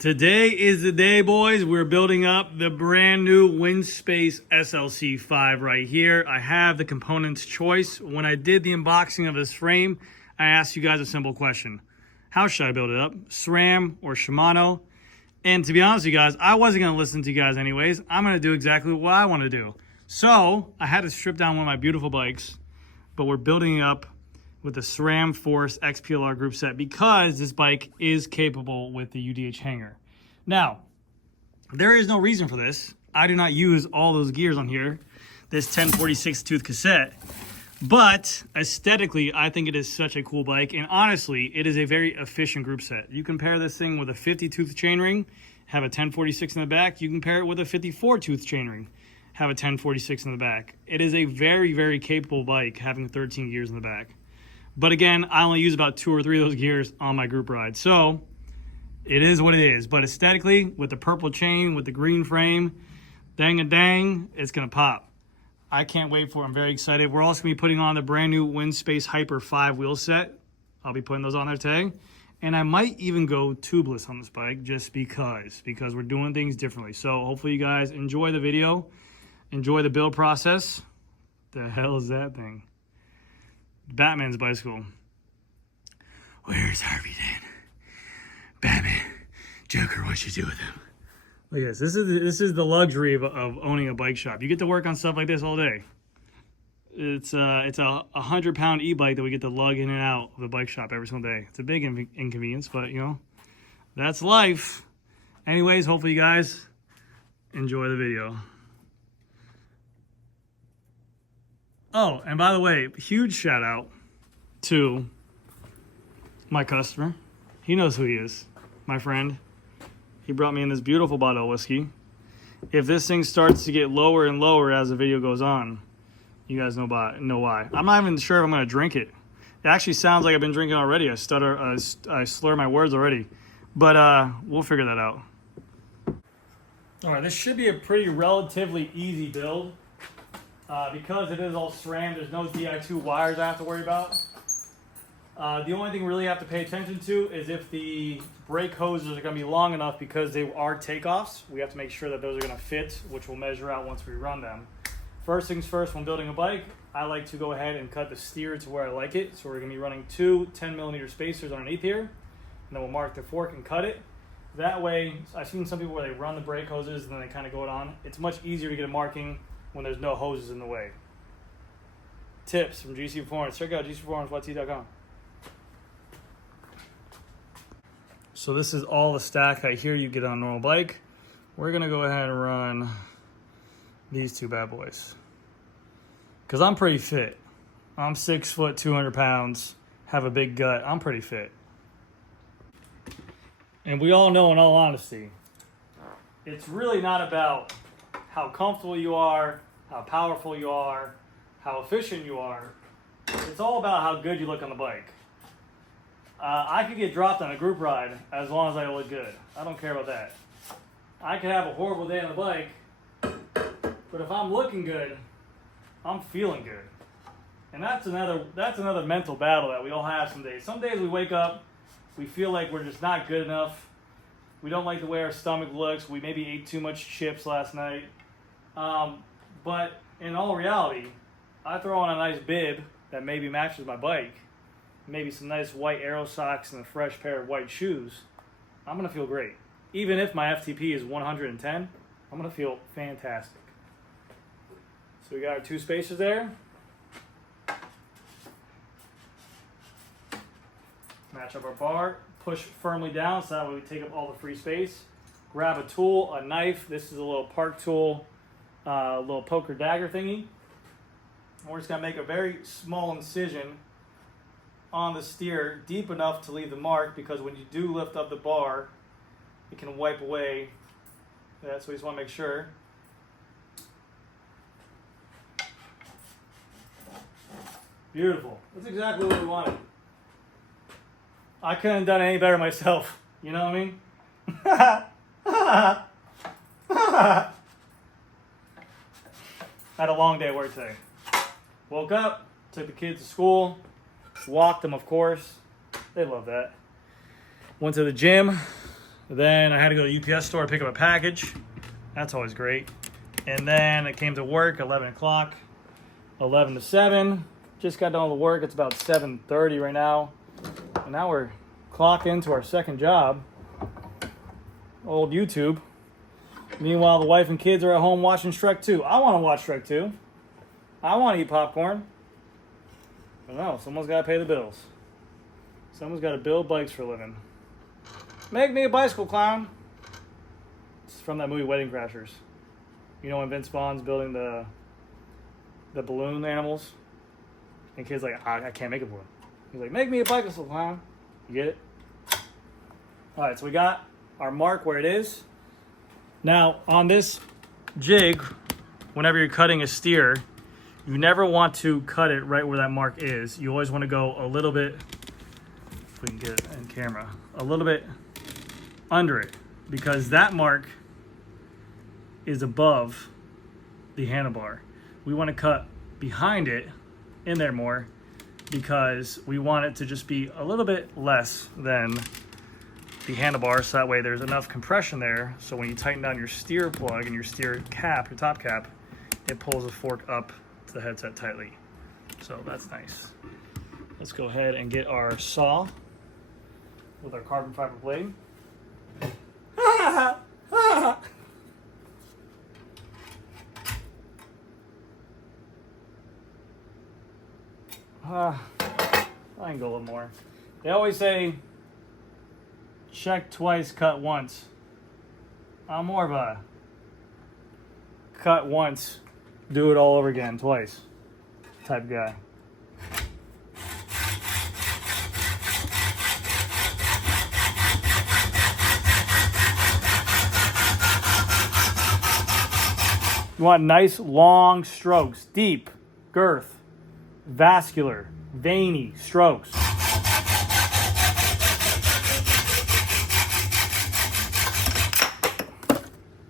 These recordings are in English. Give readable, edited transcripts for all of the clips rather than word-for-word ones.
Today is the day, boys. We're building up the brand new Winspace SLC 5 right here. I have the components choice. When I did the unboxing of this frame, I asked you guys a simple question. How should I build it up? SRAM or Shimano? And to be honest with you guys, I wasn't going to listen to you guys anyways. I'm going to do exactly what I want to do. So I had to strip down one of my beautiful bikes, but we're building it up with the SRAM Force XPLR group set because this bike is capable with the UDH hanger. Now, there is no reason for this. I do not use all those gears on here, this 1046 tooth cassette, but aesthetically, I think it is such a cool bike, and honestly, it is a very efficient group set. You compare this thing with a 50 tooth chainring, have a 1046 in the back. You compare it with a 54 tooth chainring, have a 1046 in the back. It is a very, very capable bike having 13 gears in the back. But again, I only use about 2 or 3 of those gears on my group ride. So it is what it is. But aesthetically, with the purple chain, with the green frame, dang, it's going to pop. I can't wait for it. I'm very excited. We're also going to be putting on the brand new Winspace Hyper 5 wheel set. I'll be putting those on there today. And I might even go tubeless on this bike just because we're doing things differently. So hopefully you guys enjoy the video, enjoy the build process. The hell is that thing? Batman's bicycle. Where's Harvey Dent? Batman, Joker, what you do with him? Look at this. This is the luxury of owning a bike shop. You get to work on stuff like this all day. It's a 100-pound e-bike that we get to lug in and out of the bike shop every single day. It's a big inconvenience, but you know, that's life. Anyways, hopefully you guys enjoy the video. Oh, and by the way, huge shout out to my customer. He knows who he is, my friend. He brought me in this beautiful bottle of whiskey. If this thing starts to get lower and lower as the video goes on, you guys know why. I'm not even sure if I'm going to drink it. It actually sounds like I've been drinking already. I slur my words already. But we'll figure that out. All right, this should be a pretty relatively easy build. Because it is all SRAM, there's no Di2 wires I have to worry about. The only thing we really have to pay attention to is if the brake hoses are going to be long enough because they are takeoffs. We have to make sure that those are going to fit, which we'll measure out once we run them. First things first, when building a bike, I like to go ahead and cut the steer to where I like it. So we're going to be running 2 10mm spacers underneath here. And then we'll mark the fork and cut it. That way, I've seen some people where they run the brake hoses and then they kind of go it on. It's much easier to get a marking when there's no hoses in the way. Tips from GC Performance. Check out gcperformanceyt.com. So this is all the stack height here you get on a normal bike. We're gonna go ahead and run these 2 bad boys. Cause I'm pretty fit. I'm 6 foot, 200 pounds, have a big gut. I'm pretty fit. And we all know, in all honesty, it's really not about how comfortable you are, how powerful you are, how efficient you are. It's all about how good you look on the bike. I could get dropped on a group ride as long as I look good. I don't care about that. I could have a horrible day on the bike, but if I'm looking good, I'm feeling good. And that's another mental battle that we all have some days. Some days we wake up, we feel like we're just not good enough. We don't like the way our stomach looks. We maybe ate too much chips last night. But in all reality, I throw on a nice bib that maybe matches my bike, maybe some nice white aero socks and a fresh pair of white shoes, I'm going to feel great. Even if my FTP is 110, I'm going to feel fantastic. So we got our 2 spacers there. Match up our bar, push firmly down so that way we take up all the free space. Grab a tool, a knife. This is a little park tool. A little poker dagger thingy. And we're just going to make a very small incision on the steer, deep enough to leave the mark, because when you do lift up the bar, it can wipe away. That's what we just want to make sure. Beautiful. That's exactly what we wanted. I couldn't have done it any better myself. You know what I mean? Had a long day at work today. Woke up, took the kids to school, walked them, of course. They love that. Went to the gym, Then I had to go to the UPS store to pick up a package. That's always great. And then I came to work 11 o'clock, 11 to 7. Just got done with work. It's about 7:30 right now. And now we're clocking into our second job. Old YouTube. Meanwhile, the wife and kids are at home watching Shrek 2. I want to watch Shrek 2. I want to eat popcorn. But no, someone's got to pay the bills. Someone's got to build bikes for a living. Make me a bicycle clown. It's from that movie Wedding Crashers. You know when Vince Vaughn's building the balloon animals? And kid's like, I can't make a balloon. He's like, make me a bicycle clown. You get it? Alright, so we got our mark where it is. Now, on this jig, whenever you're cutting a steer, you never want to cut it right where that mark is. You always want to go a little bit, if we can get it in camera, a little bit under it, because that mark is above the handlebar. We want to cut behind it in there more because we want it to just be a little bit less than the handlebar, so that way there's enough compression there, so when you tighten down your steer plug and your steer cap, your top cap, it pulls the fork up to the headset tightly. So that's nice. Let's go ahead and get our saw with our carbon fiber blade. I can go a little more. They always say, check twice, cut once. I'm more of a cut once, do it all over again twice type guy. You want nice long strokes, deep girth, vascular, veiny strokes.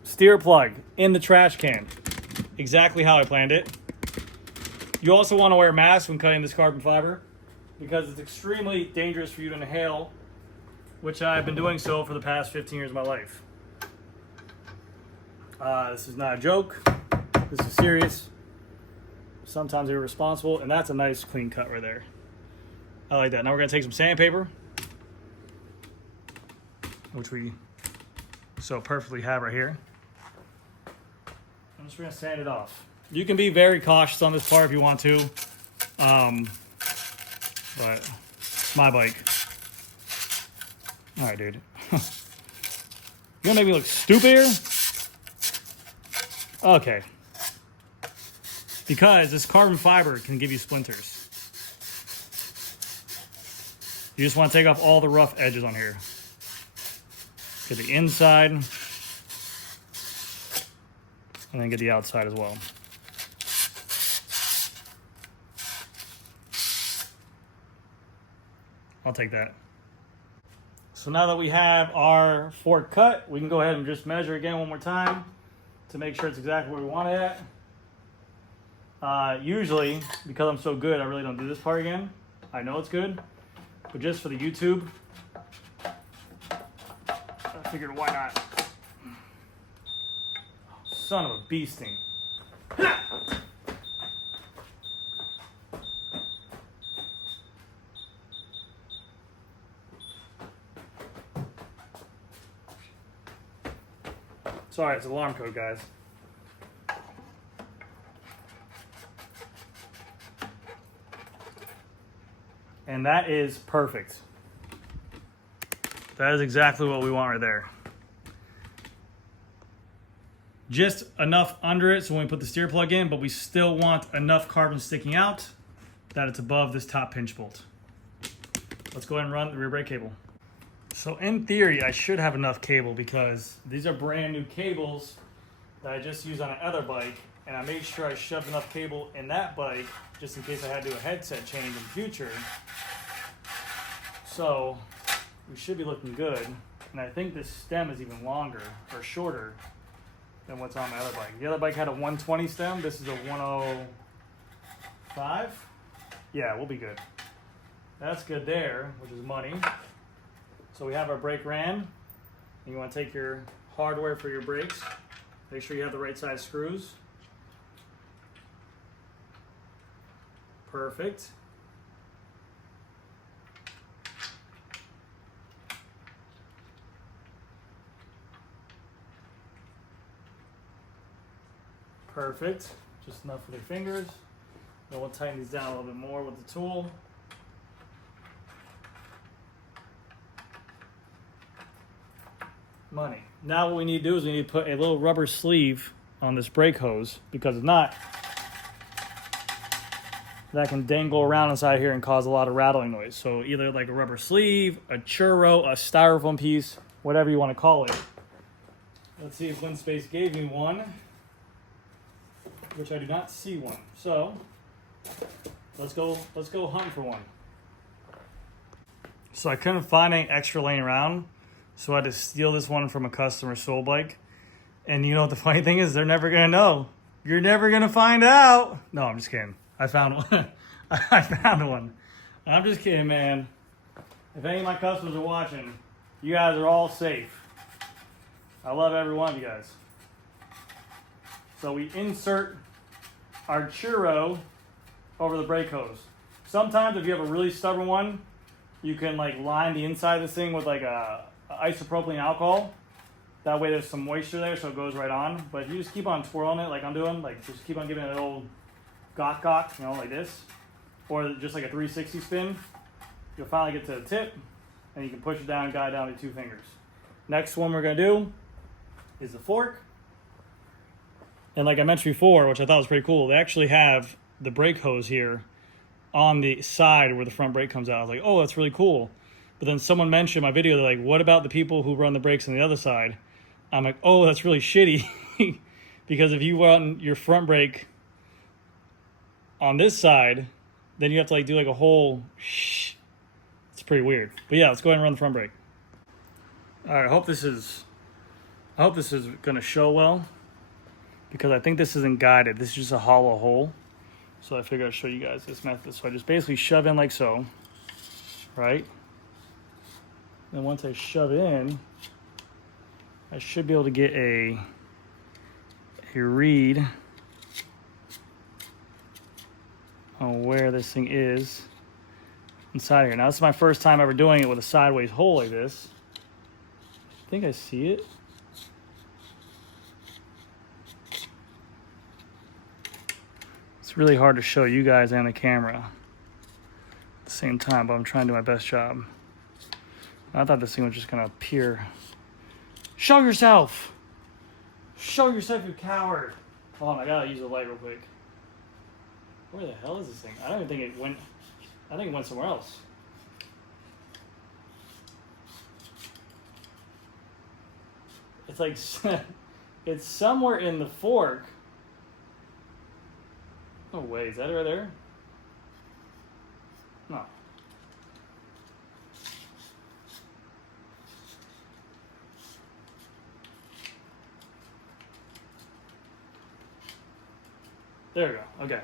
Steer plug in the trash can. Exactly how I planned it. You also want to wear a mask when cutting this carbon fiber because it's extremely dangerous for you to inhale, which I've been doing so for the past 15 years of my life. This is not a joke. This is serious. Sometimes irresponsible, and that's a nice clean cut right there. I like that. Now we're gonna take some sandpaper, which we so perfectly have right here. I'm just gonna sand it off. You can be very cautious on this part if you want to, but it's my bike. All right, dude. You gonna make me look stupid here? Okay. Because this carbon fiber can give you splinters. You just want to take off all the rough edges on here. Get the inside, and then get the outside as well. I'll take that. So now that we have our fork cut, we can go ahead and just measure again one more time to make sure it's exactly where we want it at. Usually, because I'm so good, I really don't do this part again. I know it's good, but just for the YouTube, I figured why not. Son of a bee sting. Sorry, it's alarm code, guys. And that is perfect. That is exactly what we want right there. Just enough under it so when we put the steer plug in, but we still want enough carbon sticking out that it's above this top pinch bolt. Let's go ahead and run the rear brake cable. So in theory, I should have enough cable because these are brand new cables that I just used on another bike, and I made sure I shoved enough cable in that bike just in case I had to do a headset change in the future. So we should be looking good. And I think this stem is even longer or shorter than what's on my other bike. The other bike had a 120 stem. This is a 105. Yeah, we'll be good. That's good there, which is money. So we have our brake ran. You want to take your hardware for your brakes. Make sure you have the right size screws. Perfect. Perfect. Just enough for your fingers. Then we'll tighten these down a little bit more with the tool. Money. Now what we need to do is we need to put a little rubber sleeve on this brake hose, because if not, that can dangle around inside here and cause a lot of rattling noise. So either like a rubber sleeve, a churro, a styrofoam piece, whatever you want to call it. Let's see if Winspace gave me one, which I do not see one. So let's go hunt for one. So I couldn't find any extra laying around, so I had to steal this one from a customer soul bike. And you know what the funny thing is? They're never gonna know. You're never gonna find out. No, I'm just kidding. I found one. I found one. I'm just kidding, man. If any of my customers are watching, you guys are all safe. I love every one of you guys. So we insert our churro over the brake hose. Sometimes if you have a really stubborn one, you can like line the inside of this thing with like a isopropylene alcohol. That way there's some moisture there, so it goes right on. But if you just keep on twirling it like I'm doing, like just keep on giving it an old gawk, you know, like this, or just like a 360 spin, you'll finally get to the tip, and you can push it down and guide down to 2 fingers. Next one we're gonna do is the fork. And like I mentioned before, which I thought was pretty cool, they actually have the brake hose here on the side where the front brake comes out. I was like, oh, that's really cool. But then someone mentioned in my video, they're like, what about the people who run the brakes on the other side? I'm like, oh, that's really shitty. Because if you run your front brake on this side, then you have to like do like a whole shh. It's pretty weird. But yeah, let's go ahead and run the front brake. All right, I hope this is gonna show well, because I think this isn't guided. This is just a hollow hole. So I figured I'd show you guys this method. So I just basically shove in like so, right? Then once I shove in, I should be able to get a read on where this thing is inside here. Now this is my first time ever doing it with a sideways hole like this. I think I see it. It's really hard to show you guys and the camera at the same time, but I'm trying to do my best job. I thought this thing was just gonna appear. Show yourself! Show yourself, you coward! Hold on, I gotta use the light real quick. Where the hell is this thing? I don't even think it went. I think it went somewhere else. It's like, it's somewhere in the fork. No way, is that right there? No. There we go, okay.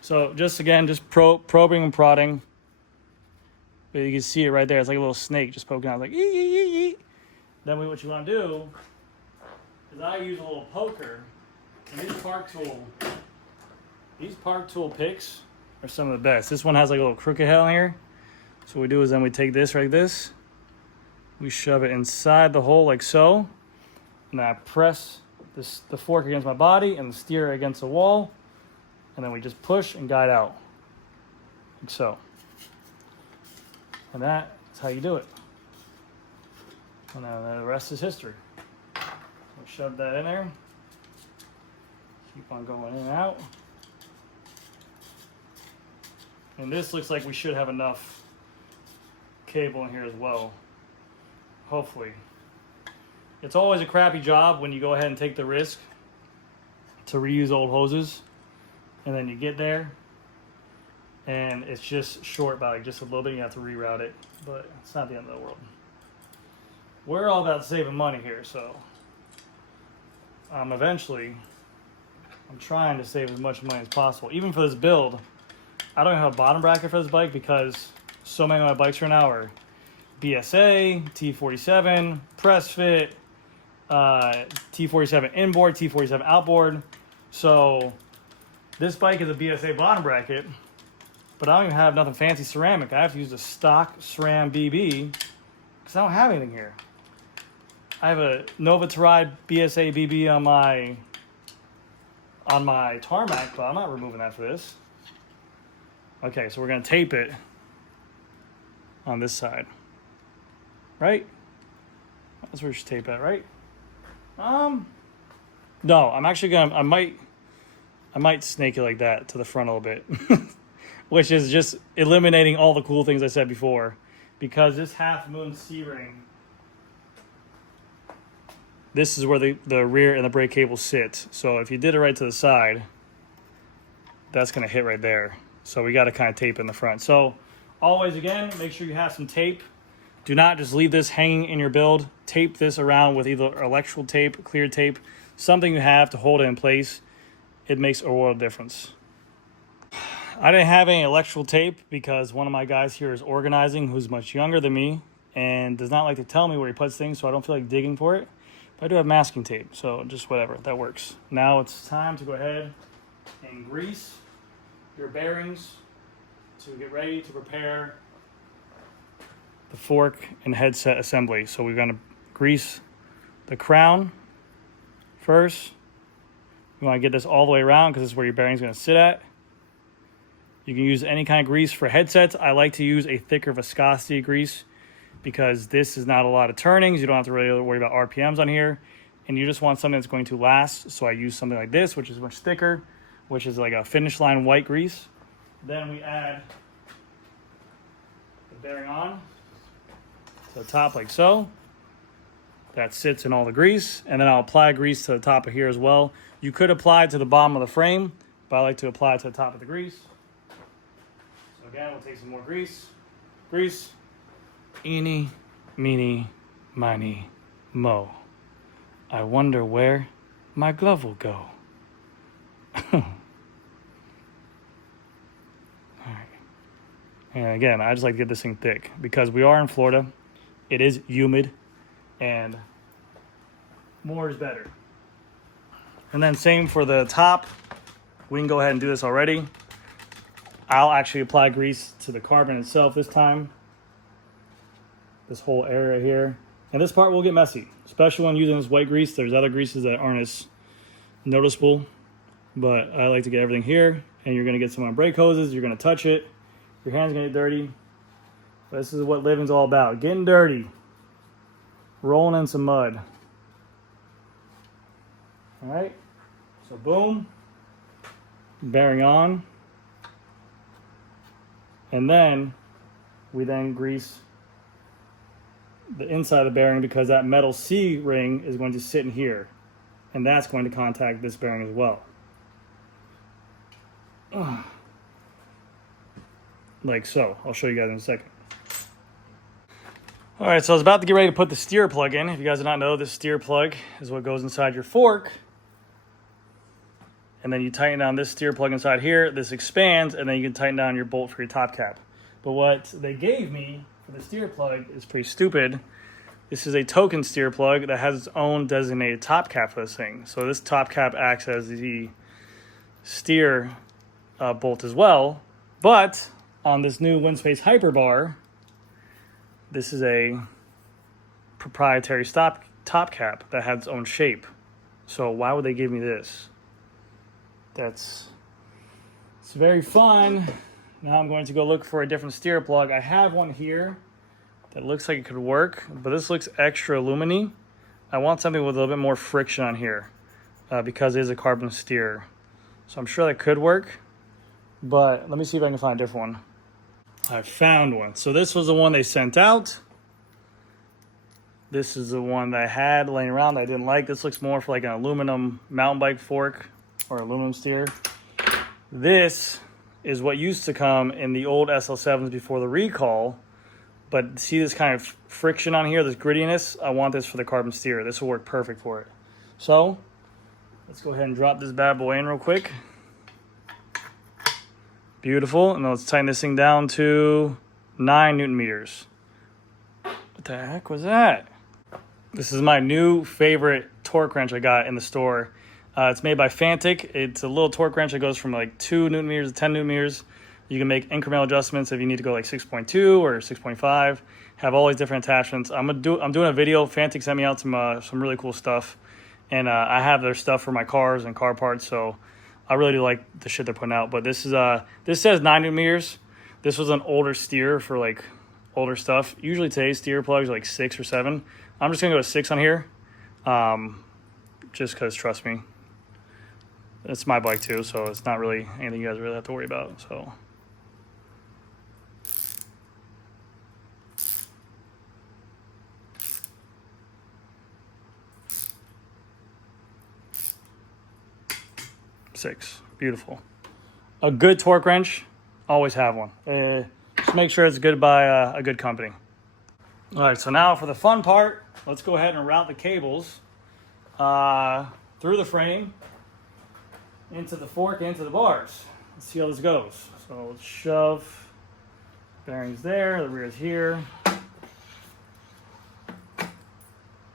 So just again, just probing and prodding. But you can see it right there. It's like a little snake just poking out, like ee, ee, ee, ee. Then what you want to do is I use a little poker, and these Park Tool picks are some of the best. This one has like a little crooked head on here. So what we do is then we take this like this, we shove it inside the hole like so, and then I press the fork against my body and the steer against the wall, and then we just push and guide out, like so. And that is how you do it. And now the rest is history. So shove that in there. Keep on going in and out. And this looks like we should have enough cable in here as well. Hopefully. It's always a crappy job when you go ahead and take the risk to reuse old hoses. And then you get there and it's just short by like just a little bit. You have to reroute it, but it's not the end of the world. We're all about saving money here, so eventually I'm trying to save as much money as possible. Even for this build, I don't have a bottom bracket for this bike because so many of my bikes right now are BSA, T47, press fit, T47 inboard, T47 outboard. So this bike is a BSA bottom bracket, but I don't even have nothing fancy ceramic. I have to use a stock SRAM BB because I don't have anything here. I have a Nova Teride BSA BB on my tarmac, but I'm not removing that for this. Okay, so we're gonna tape it on this side, right? That's where we should tape at, right? No, I'm actually gonna. I might snake it like that to the front a little bit, which is just eliminating all the cool things I said before, because this half moon C-ring, this is where the rear and the brake cable sit. So if you did it right to the side, that's gonna hit right there. So we gotta kind of tape in the front. So always, again, make sure you have some tape. Do not just leave this hanging in your build. Tape this around with either electrical tape, clear tape, something you have to hold it in place. It makes a world of difference. I didn't have any electrical tape because one of my guys here is organizing, who's much younger than me and does not like to tell me where he puts things, so I don't feel like digging for it. But I do have masking tape, so just whatever, that works. Now it's time to go ahead and grease your bearings to get ready to prepare the fork and headset assembly. So we're gonna grease the crown first. You wanna get this all the way around because this is where your bearing's gonna sit at. You can use any kind of grease for headsets. I like to use a thicker viscosity grease because this is not a lot of turnings. You don't have to really worry about RPMs on here. And you just want something that's going to last. So I use something like this, which is much thicker, which is like a finish line white grease. Then we add the bearing on to the top like so. That sits in all the grease. And then I'll apply grease to the top of here as well. You could apply it to the bottom of the frame, but I like to apply it to the top of the grease. So again, we'll take some more grease. Grease. Eeny, meeny, miny, mo. I wonder where my glove will go. All right. And again, I just like to get this thing thick because we are in Florida. It is humid and more is better. And then same for the top. We can go ahead and do this already. I'll actually apply grease to the carbon itself this time. This whole area here. And this part will get messy, especially when using this white grease. There's other greases that aren't as noticeable, but I like to get everything here. And you're gonna get some on brake hoses, you're gonna touch it, your hand's gonna get dirty. But this is what living's all about, getting dirty, rolling in some mud. All right, so boom, bearing on. And then we then grease the inside of the bearing because that metal C ring is going to sit in here, and that's going to contact this bearing as well. Like so. I'll show you guys in a second. All right, so I was about to get ready to put the steer plug in. If you guys do not know, this steer plug is what goes inside your fork. And then you tighten down this steer plug inside here. This expands, and then you can tighten down your bolt for your top cap. But what they gave me for the steer plug is pretty stupid. This is a token steer plug that has its own designated top cap for this thing. So this top cap acts as the steer bolt as well. But on this new Winspace Hyper bar, this is a proprietary top cap that has its own shape. So why would they give me this? It's very fun. Now I'm going to go look for a different steer plug. I have one here that looks like it could work, but this looks extra aluminy. I want something with a little bit more friction on here because it is a carbon steer. So I'm sure that could work, but let me see if I can find a different one. I found one. So this was the one they sent out. This is the one that I had laying around that I didn't like. This looks more for like an aluminum mountain bike fork or aluminum steer. This is what used to come in the old SL7s before the recall. But see this kind of friction on here, this grittiness? I want this for the carbon steer. This will work perfect for it. So let's go ahead and drop this bad boy in real quick. Beautiful. And then let's tighten this thing down to 9 Newton meters. What the heck was that? This is my new favorite torque wrench I got in the store. It's made by Fantic. It's a little torque wrench that goes from like 2 Newton meters to 10 Newton meters. You can make incremental adjustments if you need to go like 6.2 or 6.5. Have all these different attachments. I'm doing a video. Fantic sent me out some really cool stuff, and I have their stuff for my cars and car parts. So I really do like the shit they're putting out. But this says 9 Newton meters. This was an older steer for like older stuff. Usually today's steer plugs are like 6 or 7. I'm just gonna go to 6 on here, just because, trust me, it's my bike too, so it's not really anything you guys really have to worry about. So six, beautiful. A good torque wrench, always have one. Just make sure it's good by a good company. All right, so now for the fun part, let's go ahead and route the cables through the frame, into the fork, into the bars. Let's see how this goes. So let's shove bearings there, the rear's here.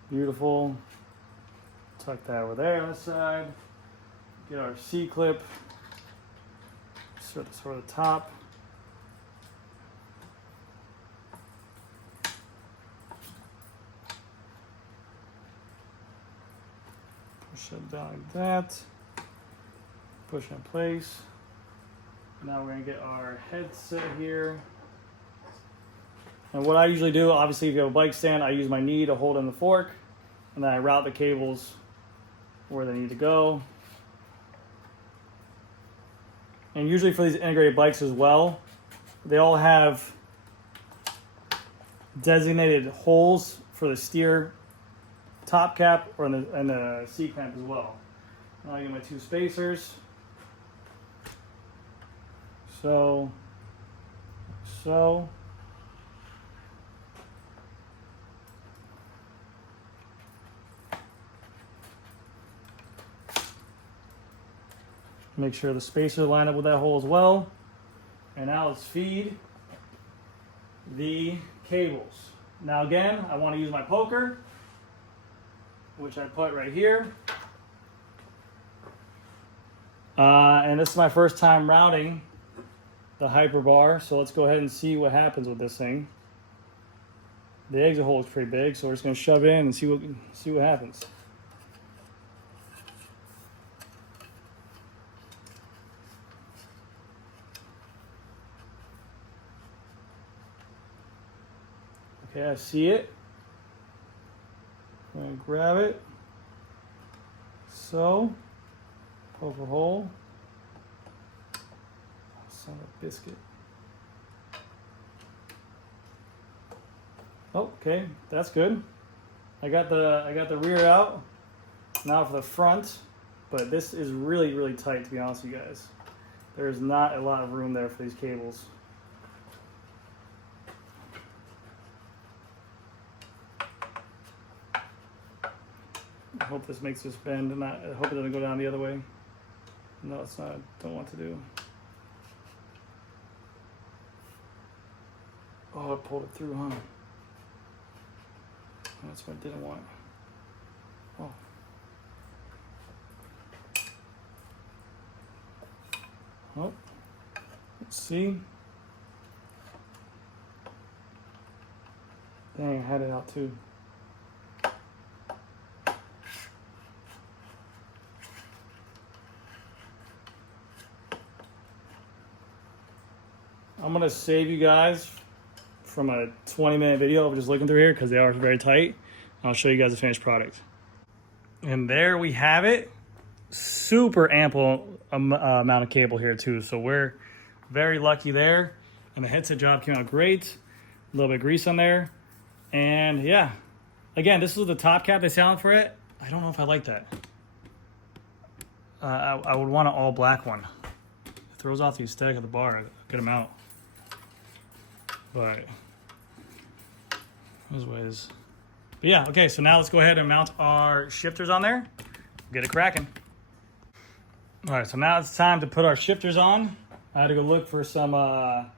Beautiful. Tuck that over there on the side. Get our C-clip. Sort of the top. Push it down like that. Push in place. Now we're gonna get our headset here. And what I usually do, obviously if you have a bike stand, I use my knee to hold in the fork, and then I route the cables where they need to go. And usually for these integrated bikes as well, they all have designated holes for the steer top cap or and the seat cap as well. Now I get my 2 spacers. So. Make sure the spacers line up with that hole as well. And now let's feed the cables. Now again, I want to use my poker, which I put right here. And this is my first time routing the Hyper bar, so let's go ahead and see what happens with this thing. The exit hole is pretty big, so we're just going to shove it in and see what happens. Okay, I see it. I'm going to grab it. So, poke a hole. Son of a biscuit. Oh, okay, that's good. I got the rear out. Now for the front, but this is really, really tight, to be honest with you guys. There's not a lot of room there for these cables. I hope this makes this bend, and I hope it doesn't go down the other way. No, it's not. Don't want to do. Oh, I pulled it through, huh? That's what I didn't want. Oh. Oh. Let's see. Dang, I had it out too. I'm gonna save you guys from a 20-minute video of just looking through here because they are very tight. I'll show you guys the finished product. And there we have it. Super ample amount of cable here too. So we're very lucky there. And the headset job came out great. A little bit of grease on there. And yeah, again, this was the top cap they sound for it. I don't know if I like that. I would want an all black one. It throws off the aesthetic of the bar, a good amount. But those ways. But yeah, okay, so now let's go ahead and mount our shifters on there. Get it cracking. All right, so now it's time to put our shifters on. I had to go look for some SRAM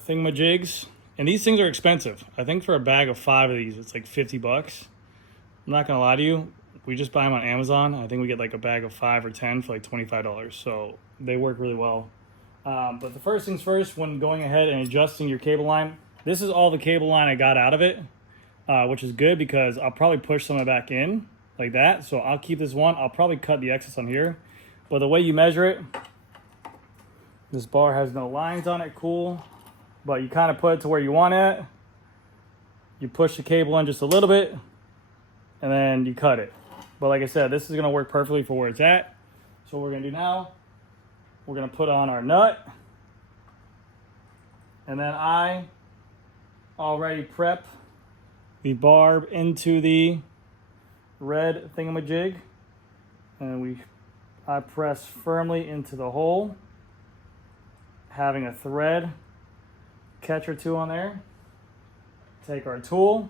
thingamajigs, And these things are expensive. I think for a bag of 5 of these, it's like 50 bucks. I'm not gonna lie to you. We just buy them on Amazon. I think we get like a bag of 5 or 10 for like $25. So they work really well. But the first things first, when going ahead and adjusting your cable line, this is all the cable line I got out of it, which is good because I'll probably push some of it back in like that. So I'll keep this one. I'll probably cut the excess on here. But the way you measure it, this bar has no lines on it, cool. But you kind of put it to where you want it. You push the cable in just a little bit, and then you cut it. But like I said, this is gonna work perfectly for where it's at. So what we're gonna do now, we're gonna put on our nut. And then I already prep the barb into the red thingamajig. And I press firmly into the hole, having a thread catch or two on there. Take our tool,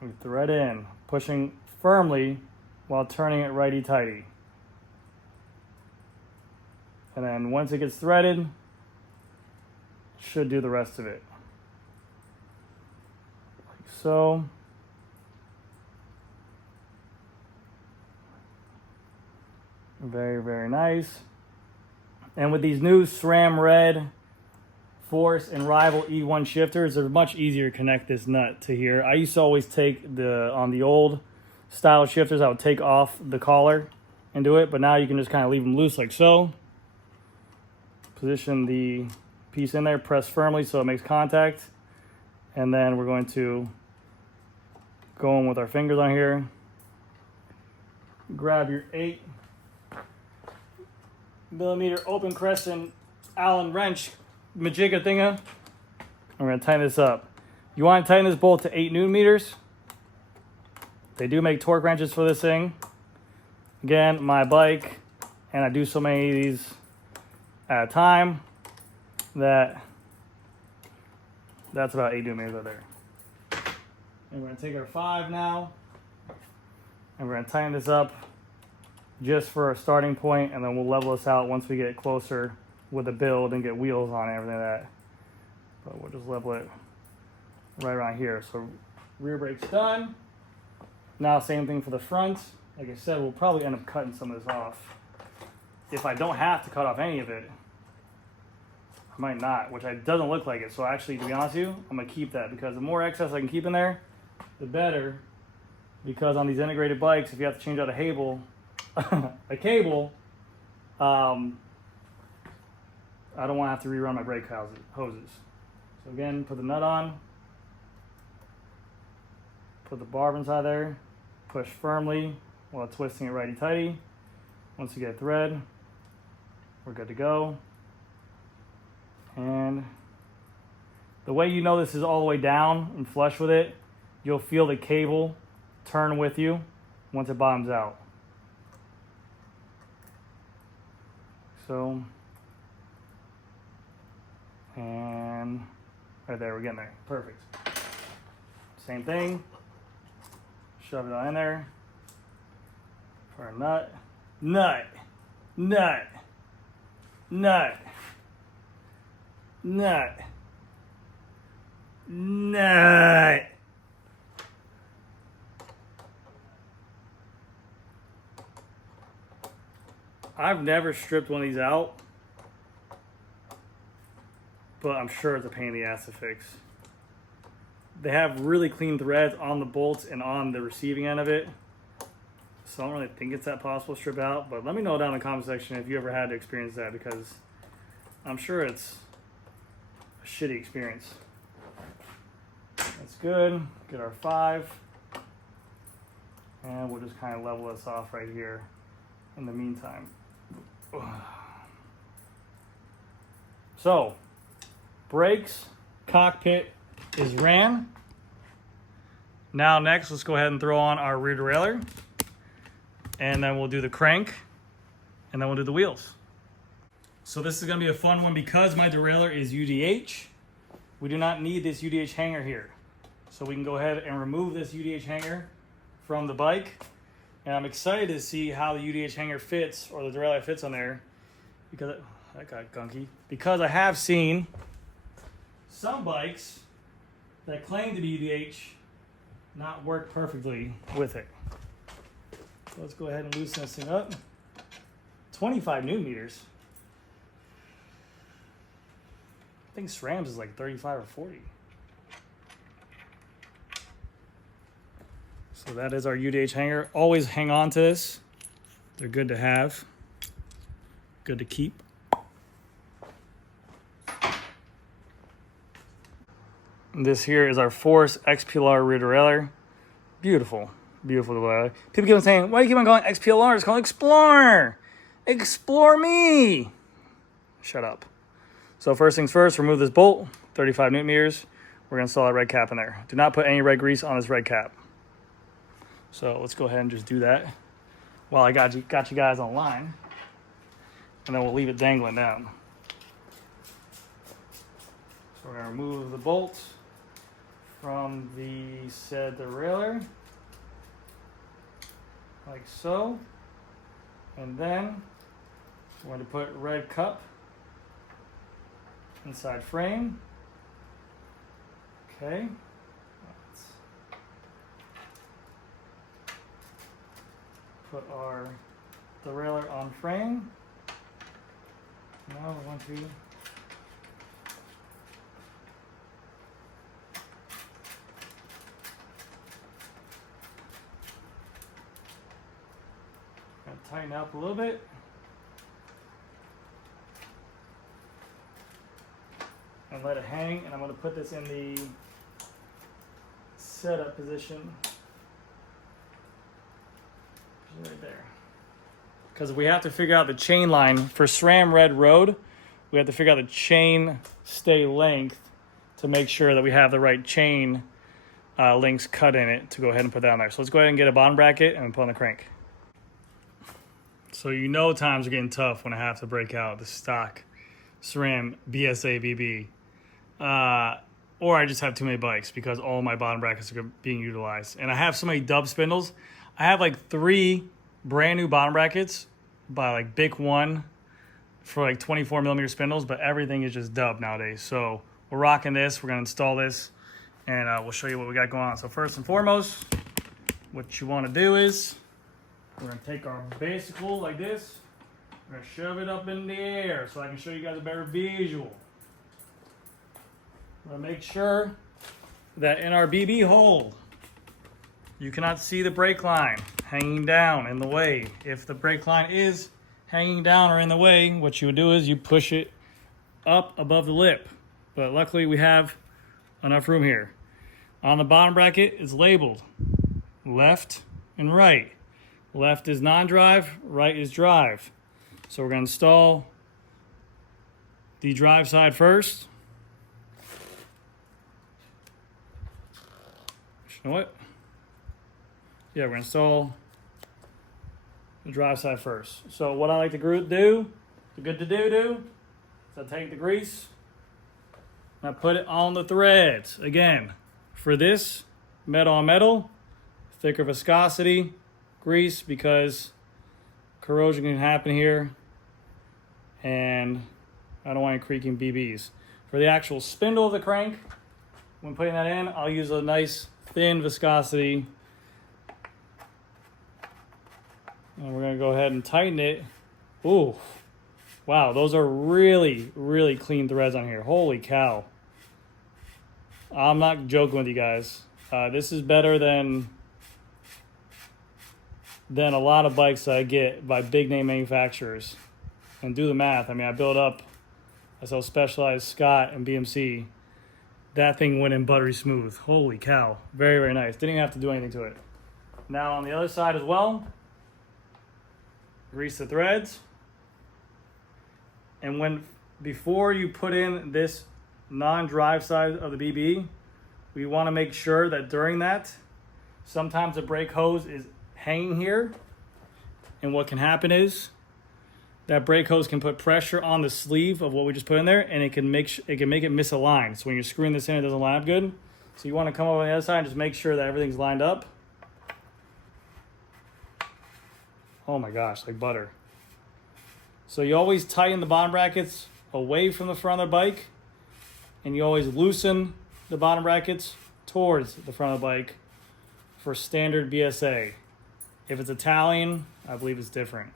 we thread in, pushing firmly while turning it righty-tighty. And then once it gets threaded, should do the rest of it. Like so. Very, very nice. And with these new SRAM Red Force and Rival E1 shifters, they're much easier to connect this nut to here. I used to always take on the old style shifters, I would take off the collar and do it, but now you can just kind of leave them loose like so. Position the piece in there, press firmly so it makes contact. And then we're going to go in with our fingers on here. Grab your 8mm open crescent Allen wrench majigga thinga. We're going to tighten this up. You want to tighten this bolt to 8 Newton meters. They do make torque wrenches for this thing. Again, my bike, and I do so many of these at a time that that's about 8 Newton meters right there. And we're going to take our 5 now, and we're going to tighten this up just for a starting point, and then we'll level this out once we get closer with the build and get wheels on and everything like that. But we'll just level it right around here. So rear brake's done. Now same thing for the front. Like I said, we'll probably end up cutting some of this off. If I don't have to cut off any of it, I might not, which doesn't look like it. So actually, to be honest with you, I'm gonna keep that because the more excess I can keep in there, the better. Because on these integrated bikes, if you have to change out a cable, I don't want to have to rerun my brake hoses. So again, put the nut on, put the barb inside there, push firmly while twisting it righty-tighty. Once you get a thread, we're good to go. And the way you know this is all the way down and flush with it, you'll feel the cable turn with you once it bottoms out. So, and right there, we're getting there. Perfect. Same thing. Shove it on in there. For a nut. Nut. Nut. Nut. Nut. Nut. I've never stripped one of these out, but I'm sure it's a pain in the ass to fix. They have really clean threads on the bolts and on the receiving end of it, so I don't really think it's that possible to strip out, but let me know down in the comment section if you ever had to experience that, because I'm sure it's a shitty experience. That's good. Get our 5, and we'll just kind of level this off right here in the meantime. So, brakes, cockpit is ran. Now next, let's go ahead and throw on our rear derailleur, and then we'll do the crank, and then we'll do the wheels. So this is gonna be a fun one because my derailleur is UDH. We do not need this UDH hanger here. So we can go ahead and remove this UDH hanger from the bike. And I'm excited to see how the UDH hanger fits, or the derailleur fits on there, because that got gunky. Because I have seen some bikes that claim to be UDH not work perfectly with it. So let's go ahead and loosen this thing up. 25 newton meters. I think SRAM's is like 35 or 40. So that is our UDH hanger. Always hang on to this. They're good to have, good to keep. And this here is our Force XPLR rear derailleur. Beautiful, beautiful derailleur. People keep on saying, why do you keep on calling XPLR? It's called Explorer. Explore me. Shut up. So first things first, remove this bolt, 35 newton meters. We're gonna install that red cap in there. Do not put any red grease on this red cap. So let's go ahead and just do that while I got you guys on line. And then we'll leave it dangling down. So we're gonna remove the bolt from the said derailleur, like so. And then we're going to put red cup inside frame. Okay. Let's put our derailleur on frame. Now we want to tighten up a little bit. And let it hang, and I'm going to put this in the setup position right there. Because we have to figure out the chain line for SRAM Red Road. We have to figure out the chain stay length to make sure that we have the right chain links cut in it to go ahead and put that on there. So let's go ahead and get a bottom bracket and put on the crank. So you know times are getting tough when I have to break out the stock SRAM BSA BB. Or I just have too many bikes because all my bottom brackets are being utilized. And I have so many dub spindles. I have like 3 brand new bottom brackets by like Bic 1 for like 24 millimeter spindles, but everything is just dub nowadays. So we're rocking this. We're going to install this and we'll show you what we got going on. So first and foremost, what you want to do is we're going to take our bicycle like this. We're going to shove it up in the air so I can show you guys a better visual. We're going to make sure that in our BB hole, you cannot see the brake line hanging down in the way. If the brake line is hanging down or in the way, what you would do is you push it up above the lip. But luckily we have enough room here. On the bottom bracket, it's labeled left and right. Left is non-drive, right is drive. So we're going to install the drive side first. You know what? Yeah, we're going to install the drive side first. So what I like to do, is I take the grease and I put it on the threads. Again, for this, metal on metal, thicker viscosity, grease, because corrosion can happen here and I don't want any creaking BBs. For the actual spindle of the crank, when putting that in, I'll use a nice thin viscosity. And we're going to go ahead and tighten it. Ooh, wow, those are really, really clean threads on here. Holy cow. I'm not joking with you guys. This is better than a lot of bikes that I get by big name manufacturers. And do the math. I mean, I sell Specialized, Scott, and BMC. That thing went in buttery smooth. Holy cow. Very, very nice. Didn't even have to do anything to it. Now on the other side as well, grease the threads. And before you put in this non-drive side of the BB, we want to make sure that during that, sometimes the brake hose is hanging here. And what can happen is that brake hose can put pressure on the sleeve of what we just put in there, and it can make it misalign. So when you're screwing this in, it doesn't line up good. So you want to come over on the other side and just make sure that everything's lined up. Oh my gosh, like butter. So you always tighten the bottom brackets away from the front of the bike and you always loosen the bottom brackets towards the front of the bike for standard BSA. If it's Italian, I believe it's different.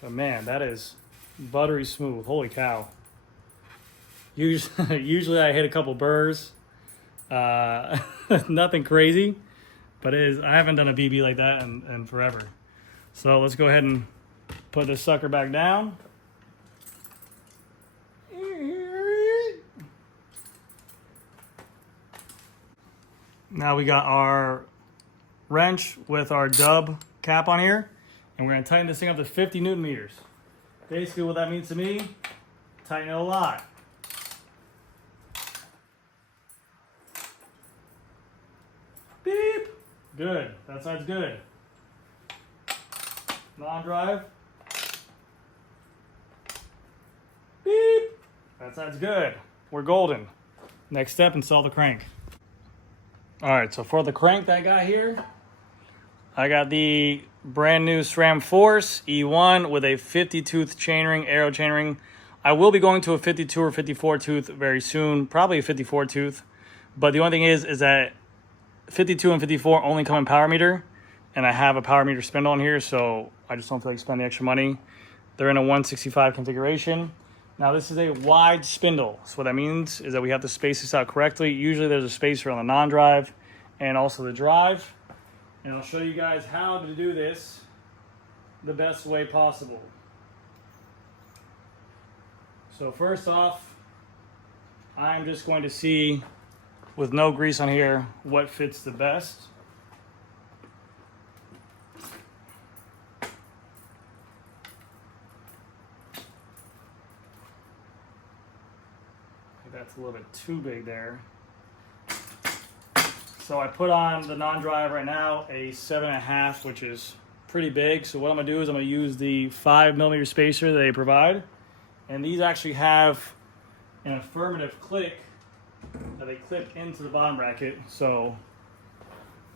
But man, that is buttery smooth. Holy cow. Usually I hit a couple burrs. Nothing crazy, but I haven't done a BB like that in forever. So let's go ahead and put this sucker back down. Now we got our wrench with our dub cap on here, and we're gonna tighten this thing up to 50 Newton meters. Basically what that means to me, tighten it a lot. Beep. Good, that side's good. Non-drive. Beep. That side's good. We're golden. Next step, install the crank. All right, so for the crank that I got here, I got the brand new SRAM Force E1 with a 50 tooth chainring, aero chainring. I will be going to a 52 or 54 tooth very soon, probably a 54 tooth. But the only thing is that 52 and 54 only come in power meter, and I have a power meter spindle on here, so I just don't feel like spending extra money. They're in a 165 configuration. Now this is a wide spindle, so what that means is that we have to space this out correctly. Usually there's a spacer on the non-drive and also the drive, and I'll show you guys how to do this the best way possible. So first off, I'm just going to see, with no grease on here, what fits the best. That's a little bit too big there. So I put on the non-drive right now a 7.5, which is pretty big. So what I'm gonna do is I'm gonna use the 5mm spacer that they provide. And these actually have an affirmative click that they clip into the bottom bracket. So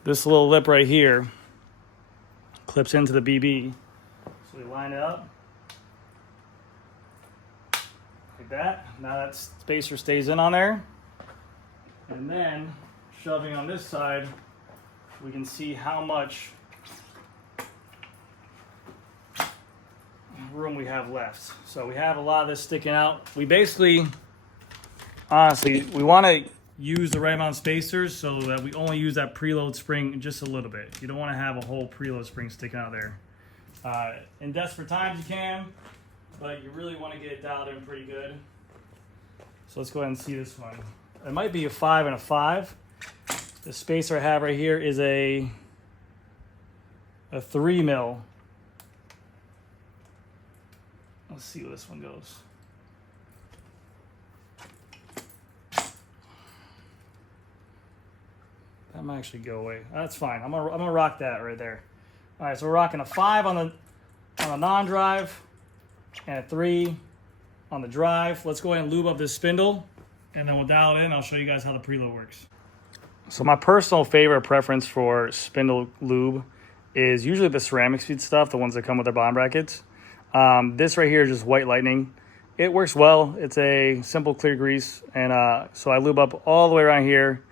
this little lip right here clips into the BB. So we line it up. Like that. Now that spacer stays in on there. And then shoving on this side, we can see how much room we have left. So we have a lot of this sticking out. We basically, honestly, we want to use the right amount of spacers so that we only use that preload spring just a little bit. You don't want to have a whole preload spring sticking out there. In desperate times you can, but you really want to get it dialed in pretty good. So let's go ahead and see this one. It might be a 5 and a 5. The spacer I have right here is a 3mm. Let's see where this one goes. That might actually go away. That's fine. I'm gonna rock that right there. All right, so we're rocking a 5 on the non-drive and a 3 on the drive. Let's go ahead and lube up this spindle, and then we'll dial it in. I'll show you guys how the preload works. So my personal favorite preference for spindle lube is usually the ceramic speed stuff, the ones that come with their bottom brackets. This right here is just White Lightning. It works well. It's a simple clear grease, and so I lube up all the way around here,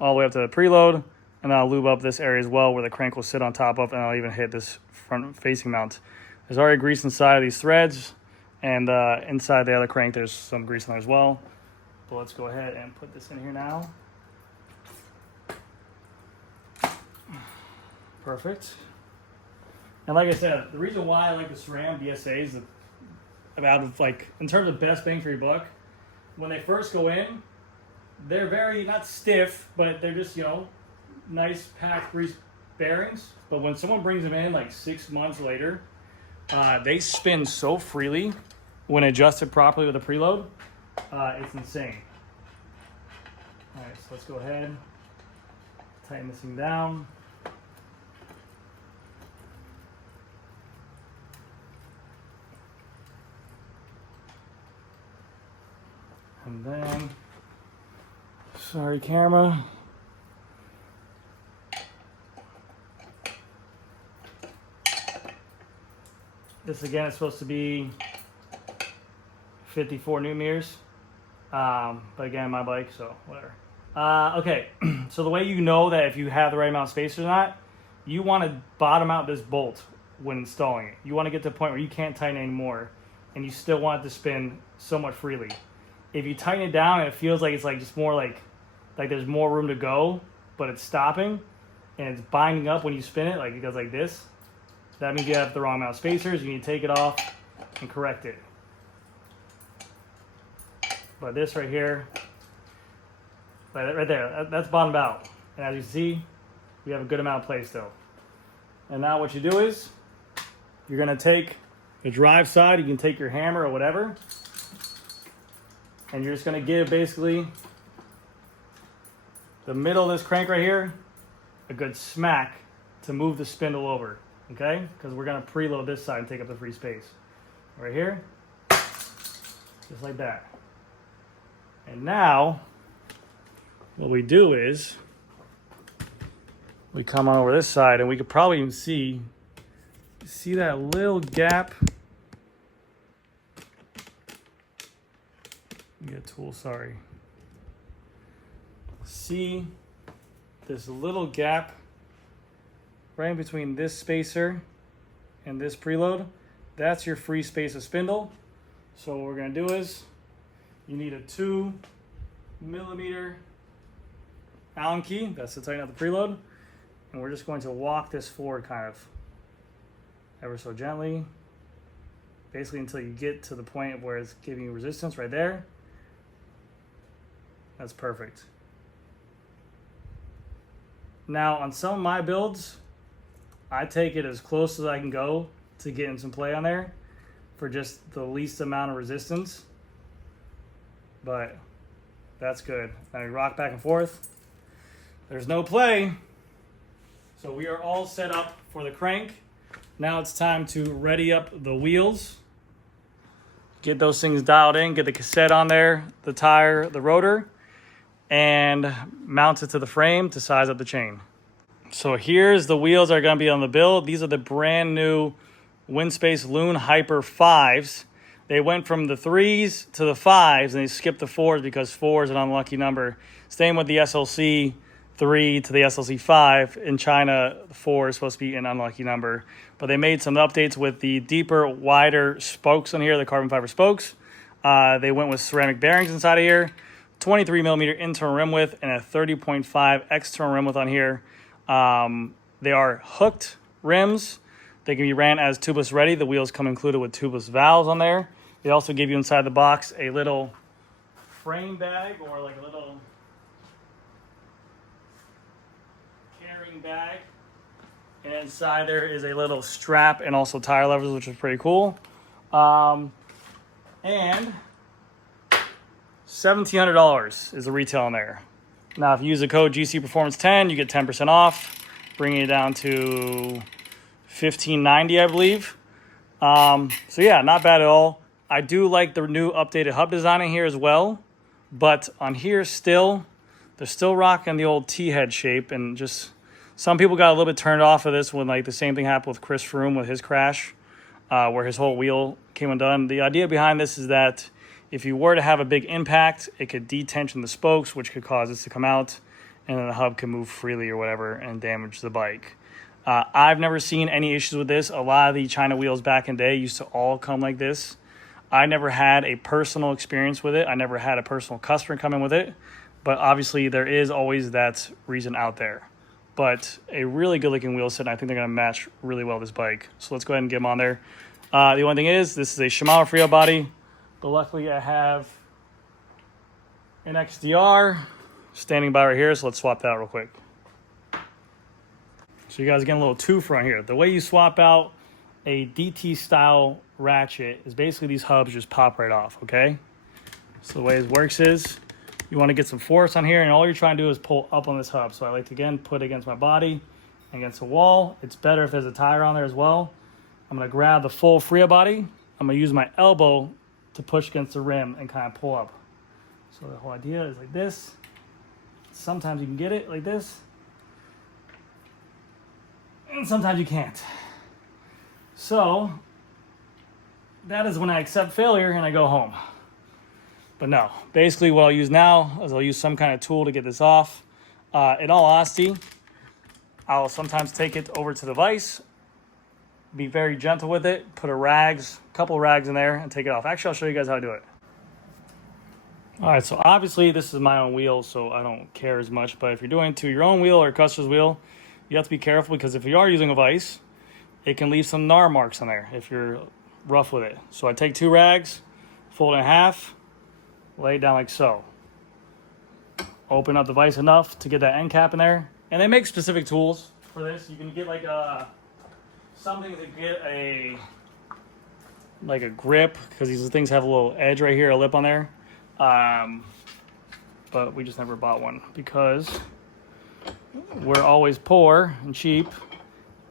all the way up to the preload, and I'll lube up this area as well where the crank will sit on top of, and I'll even hit this front facing mount. There's already grease inside of these threads, and inside the other crank there's some grease in there as well. But let's go ahead and put this in here now. Perfect. And like I said, the reason why I like the SRAM BSAs is about, like, in terms of best bang for your buck, when they first go in, they're very, not stiff, but they're just, you know, nice packed grease bearings. But when someone brings them in like 6 months later, they spin so freely when adjusted properly with a preload. It's insane. All right, so let's go ahead, tighten this thing down. And then, sorry camera. This again is supposed to be 54 Newton meters. But again, my bike, so whatever. Okay, so the way you know that if you have the right amount of space or not, you want to bottom out this bolt when installing it. You want to get to the point where you can't tighten anymore, and you still want it to spin somewhat freely. If you tighten it down and it feels like it's like just more like there's more room to go, but it's stopping and it's binding up when you spin it, like it goes like this, that means you have the wrong amount of spacers. You need to take it off and correct it. But this right here, right there, that's bottomed out. And as you see, we have a good amount of play still. And now what you do is, you're gonna take the drive side, you can take your hammer or whatever, and you're just gonna give basically the middle of this crank right here a good smack to move the spindle over, okay? Because we're gonna preload this side and take up the free space. Right here, just like that. And now, what we do is, we come on over this side and we could probably even see that little gap. Get a tool, sorry. See this little gap right in between this spacer and this preload? That's your free space of spindle. So what we're gonna do is, you need a 2mm Allen key, that's to tighten up the preload. And we're just going to walk this forward kind of ever so gently, basically until you get to the point where it's giving you resistance right there. That's perfect. Now on some of my builds, I take it as close as I can go to getting some play on there for just the least amount of resistance. But that's good. Now you rock back and forth. There's no play. So we are all set up for the crank. Now it's time to ready up the wheels. Get those things dialed in, get the cassette on there, the tire, the rotor, and mount it to the frame to size up the chain. So here's the wheels that are gonna be on the build. These are the brand new Winspace LUN Hyper 5s. They went from the 3s to the 5s, and they skipped the 4s because 4 is an unlucky number. Same with the SLC 3 to the SLC 5. In China, 4 is supposed to be an unlucky number. But they made some updates with the deeper, wider spokes on here, the carbon fiber spokes. They went with ceramic bearings inside of here, 23mm internal rim width, and a 30.5 external rim width on here. They are hooked rims. They can be ran as tubeless ready. The wheels come included with tubeless valves on there. They also give you inside the box a little frame bag, or like a little carrying bag. And inside there is a little strap and also tire levers, which is pretty cool. And $1,700 is the retail on there. Now, if you use the code GC Performance 10, you get 10% off, bringing it down to $1,590, I believe. So yeah, not bad at all. I do like the new updated hub design in here as well, but on here still, they're still rocking the old T-head shape, and just some people got a little bit turned off of this when like the same thing happened with Chris Froome with his crash, where his whole wheel came undone. The idea behind this is that if you were to have a big impact, it could detension the spokes, which could cause this to come out, and then the hub can move freely or whatever and damage the bike. I've never seen any issues with this. A lot of the China wheels back in the day used to all come like this. I never had a personal experience with it. I never had a personal customer come in with it. But obviously there is always that reason out there. But a really good looking wheel set, and I think they're going to match really well this bike. So let's go ahead and get them on there. The only thing is, this is a Shimano Frio body. But luckily I have an XDR standing by right here. So let's swap that out real quick. So you guys are getting a little two front here. The way you swap out a DT style ratchet is basically these hubs just pop right off, okay? So the way it works is you want to get some force on here, and all you're trying to do is pull up on this hub. So I like to, again, put it against my body, against the wall. It's better if there's a tire on there as well. I'm going to grab the full Frio body. I'm going to use my elbow to push against the rim and kind of pull up. So the whole idea is like this. Sometimes you can get it like this, and sometimes you can't. So that is when I accept failure and I go home. But no, basically what I'll use now is I'll use some kind of tool to get this off. In all honesty, I'll sometimes take it over to the vise, be very gentle with it, put a couple rags in there and take it off. Actually, I'll show you guys how to do it. All right, so obviously this is my own wheel, so I don't care as much, but if you're doing it to your own wheel or a customer's wheel, you have to be careful because if you are using a vise, it can leave some gnar marks on there if you're rough with it. So I take 2 rags, fold it in half, lay it down like so. Open up the vise enough to get that end cap in there. And they make specific tools for this. You can get like something to get a grip, because these things have a little edge right here, a lip on there. But we just never bought one because we're always poor and cheap,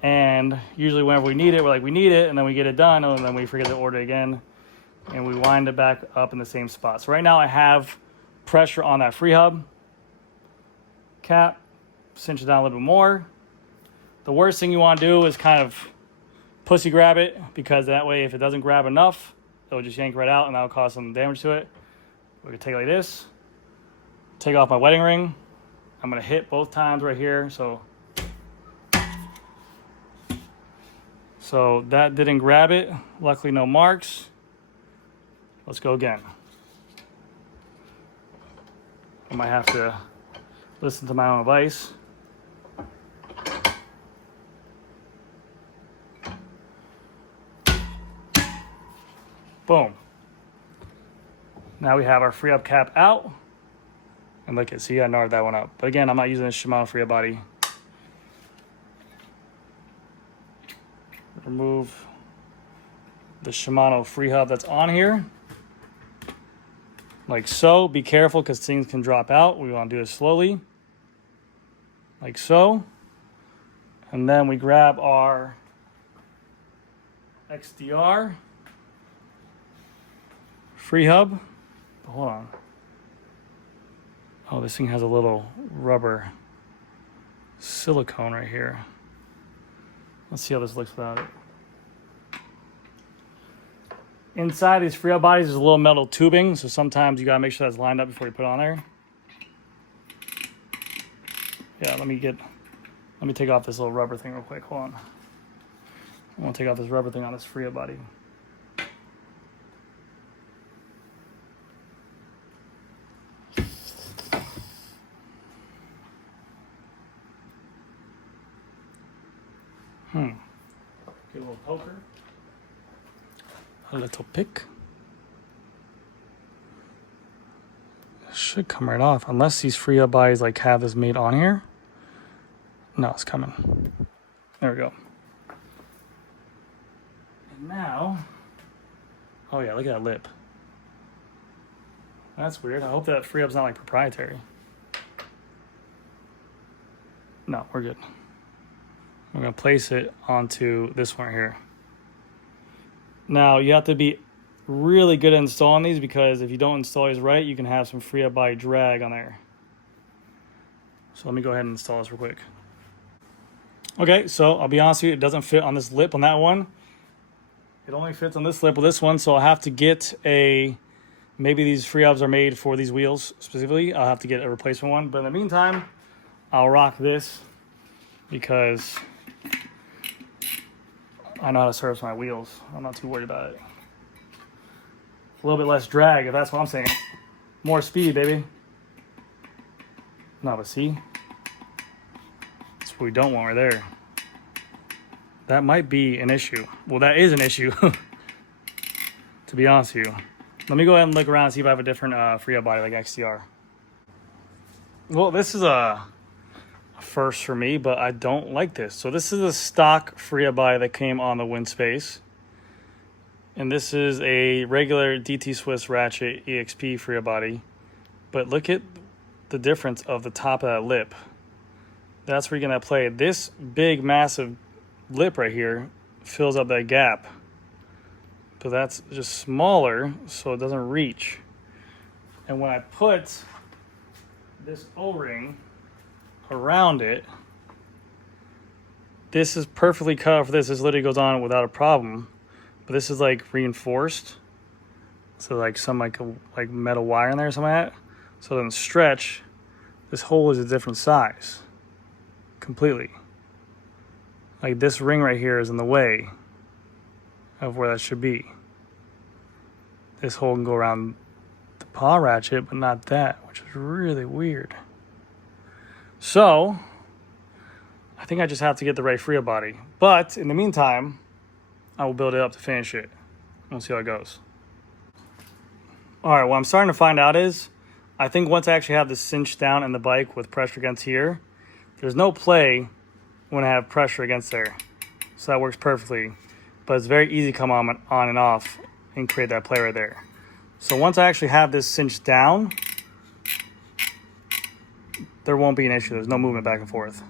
and usually whenever we need it, we're like, we need it, and then we get it done, and then we forget to order it again, and we wind it back up in the same spot. So right now I have pressure on that free hub cap, cinch it down a little bit more. The worst thing you want to do is kind of pussy grab it, because that way if it doesn't grab enough, it'll just yank right out and that'll cause some damage to it. We're gonna take it like this, take off my wedding ring. I'm gonna hit both times right here. So that didn't grab it. Luckily no marks. Let's go again. I might have to listen to my own advice. Boom. Now we have our free up cap out. And look at, see, I gnarred that one up. But again, I'm not using this Shimano free up body. Remove the Shimano free hub that's on here. Like so. Be careful because things can drop out. We want to do this slowly. Like so. And then we grab our XDR free hub. Hold on. Oh, this thing has a little rubber silicone right here. Let's see how this looks without it. Inside these free hub bodies is a little metal tubing, so sometimes you gotta make sure that's lined up before you put it on there. Yeah, let me take off this little rubber thing real quick. Hold on. I want to take off this rubber thing on this free hub body. Get a little poker. A little pick. It should come right off, unless these free up bodies like have this made on here. No, it's coming. There we go. And now, oh yeah, look at that lip. That's weird. I hope that free up's not like proprietary. No, we're good. We're gonna place it onto this one here. Now you have to be really good at installing these, because if you don't install these right, you can have some free up body drag on there. So let me go ahead and install this real quick. Okay, so I'll be honest with you, it doesn't fit on this lip on that one. It only fits on this lip with this one, so I'll have to get maybe these free hubs are made for these wheels specifically. I'll have to get a replacement one, but in the meantime, I'll rock this because I know how to service my wheels. I'm not too worried about it. A little bit less drag, if that's what I'm saying. More speed, baby. No, but see? That's what we don't want right there. That might be an issue. Well, that is an issue, to be honest with you. Let me go ahead and look around and see if I have a different free up body like XDR. Well, this is a first for me, but I don't like this. So this is a stock free up body that came on the Winspace. And this is a regular DT Swiss ratchet EXP free up body. But look at the difference of the top of that lip. That's where you're gonna play. This big, massive lip right here fills up that gap. But that's just smaller, so it doesn't reach. And when I put this O-ring around it, this is perfectly cut for this. This literally goes on without a problem. But this is like reinforced. So like some like metal wire in there or something like that. So it doesn't stretch. This hole is a different size. Completely. Like this ring right here is in the way of where that should be. This hole can go around the paw ratchet, but not that, which is really weird. So I think I just have to get the right Frio body. But in the meantime, I will build it up to finish it. We'll see how it goes. All right, what I'm starting to find out is, I think once I actually have this cinched down in the bike with pressure against here, there's no play when I have pressure against there. So that works perfectly. But it's very easy to come on and off and create that play right there. So once I actually have this cinched down, there won't be an issue. There's no movement back and forth.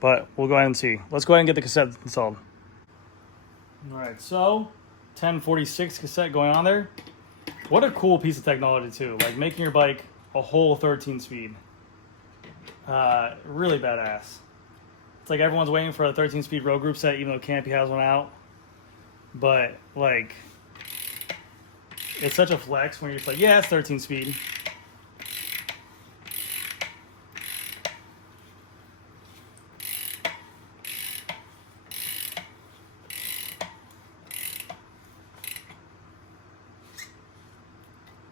But we'll go ahead and see. Let's go ahead and get the cassette installed. All right, so 1046 cassette going on there. What a cool piece of technology too. Like making your bike a whole 13 speed. Really badass. It's like everyone's waiting for a 13 speed road group set, even though Campy has one out. But like, it's such a flex when you're just like, yeah, it's 13 speed.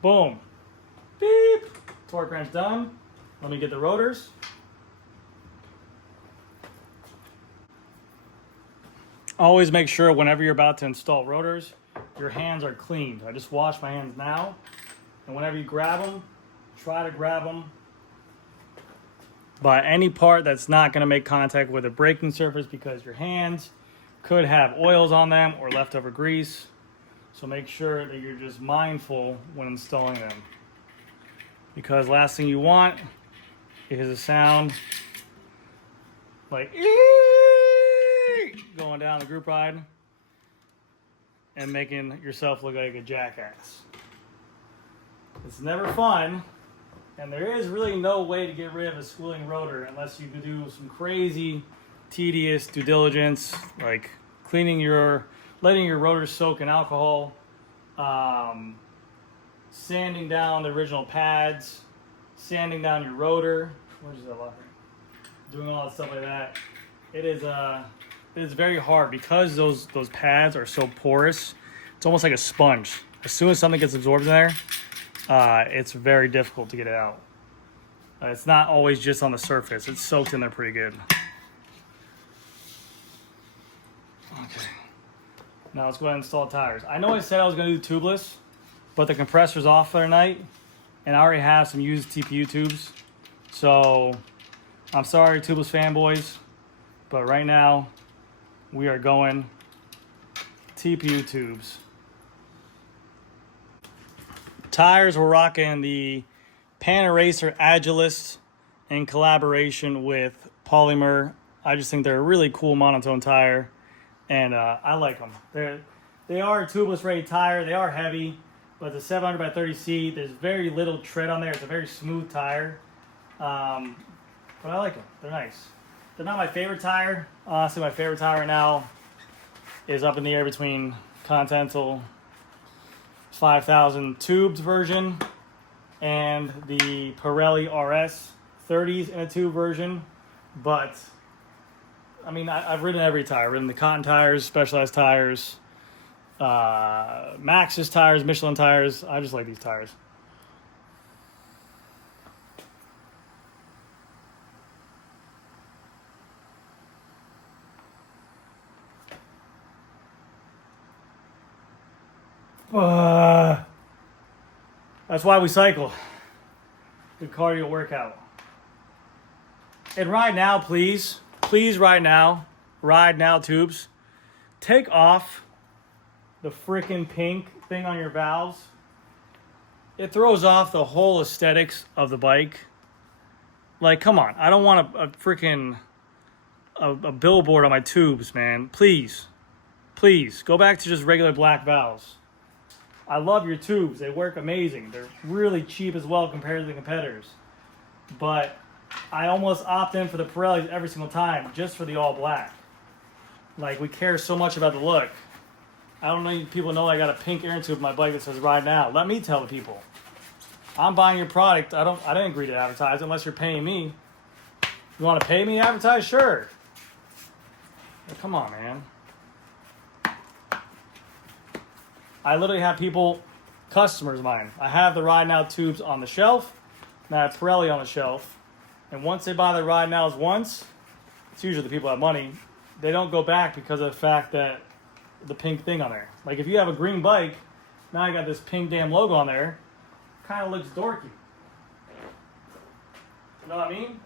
Boom. Beep. Torque wrench done. Let me get the rotors. Always make sure whenever you're about to install rotors, your hands are cleaned. I just wash my hands now. And whenever you grab them, try to grab them by any part that's not going to make contact with a braking surface, because your hands could have oils on them or leftover grease. So make sure that you're just mindful when installing them, because last thing you want is a sound like going down the group ride and making yourself look like a jackass. It's never fun, and there is really no way to get rid of a schooling rotor unless you do some crazy, tedious due diligence, like letting your rotor soak in alcohol, sanding down the original pads, sanding down your rotor. Where's that locker? Doing all that stuff like that. It is very hard because those pads are so porous. It's almost like a sponge. As soon as something gets absorbed in there, it's very difficult to get it out. It's not always just on the surface. It's soaked in there pretty good. Okay. Now let's go ahead and install tires. I know I said I was going to do tubeless, but the compressor's off for the night, and I already have some used TPU tubes. So I'm sorry, tubeless fanboys, but right now we are going TPU tubes. Tires, we're rocking the Pan Eraser Agilist in collaboration with Polymer. I just think they're a really cool monotone tire, and I like them. They are a tubeless rated tire. They are heavy, but the 700 by 30C, there's very little tread on there. It's a very smooth tire, but I like them. They're nice. They're not my favorite tire. Honestly, my favorite tire right now is up in the air between Continental 5000 tubes version and the Pirelli RS 30s in a tube version. But I mean, I've ridden every tire. I've ridden the Cotton tires, Specialized tires, Maxxis tires, Michelin tires. I just like these tires. That's why we cycle. Good cardio workout. And ride now, please. Please ride now. Ride now, tubes. Take off the freaking pink thing on your valves. It throws off the whole aesthetics of the bike. Like, come on. I don't want a freaking a billboard on my tubes, man. Please. Please. Go back to just regular black valves. I love your tubes. They work amazing. They're really cheap as well compared to the competitors. But I almost opt in for the Pirellis every single time just for the all black. Like, we care so much about the look. I don't know if people know I got a pink air tube in my bike that says Ride Now. Let me tell the people. I'm buying your product. I didn't agree to advertise unless you're paying me. You want to pay me to advertise? Sure. But come on, man. I literally have people, customers of mine. I have the Ride Now tubes on the shelf. And I have Pirelli on the shelf. And once they buy the Ride Nows once, it's usually the people that have money, they don't go back because of the fact that the pink thing on there. Like if you have a green bike, now I got this pink damn logo on there, kind of looks dorky. You know what I mean?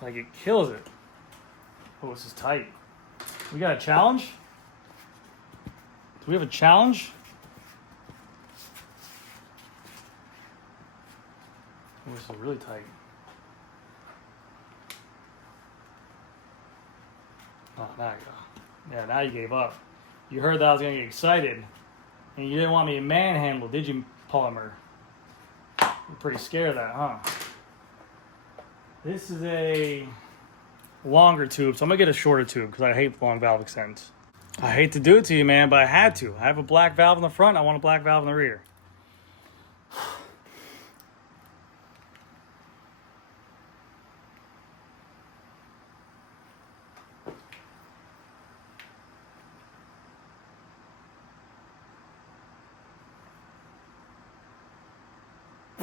Like it kills it. Oh, this is tight. We got a challenge? Do we have a challenge? Oh, this is really tight. Oh, now you go. Yeah, now you gave up. You heard that I was going to get excited. And you didn't want me to manhandle, did you, Palmer? You're pretty scared of that, huh? This is a longer tube, so I'm going to get a shorter tube because I hate long valve extends. I hate to do it to you, man, but I had to. I have a black valve in the front. I want a black valve in the rear.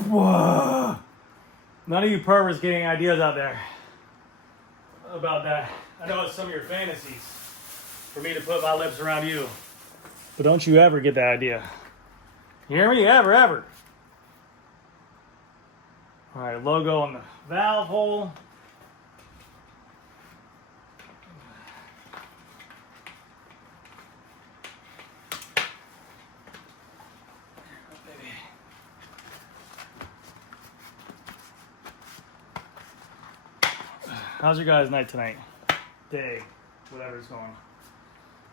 Whoa! None of you perverts getting ideas out there about that. I know it's some of your fantasies for me to put my lips around you. But don't you ever get that idea. You hear me? Ever. Alright, logo on the valve hole. How's your guys' night tonight? Day, whatever's going.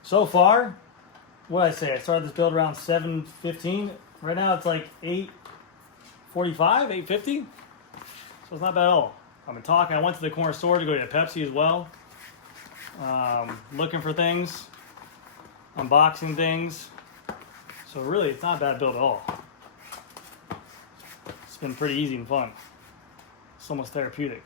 So far, what did I say? I started this build around 7:15. Right now it's like 8:45, 8:50. So it's not bad at all. I've been talking. I went to the corner store to go get a Pepsi as well. Looking for things, unboxing things. So really, it's not a bad build at all. It's been pretty easy and fun. It's almost therapeutic.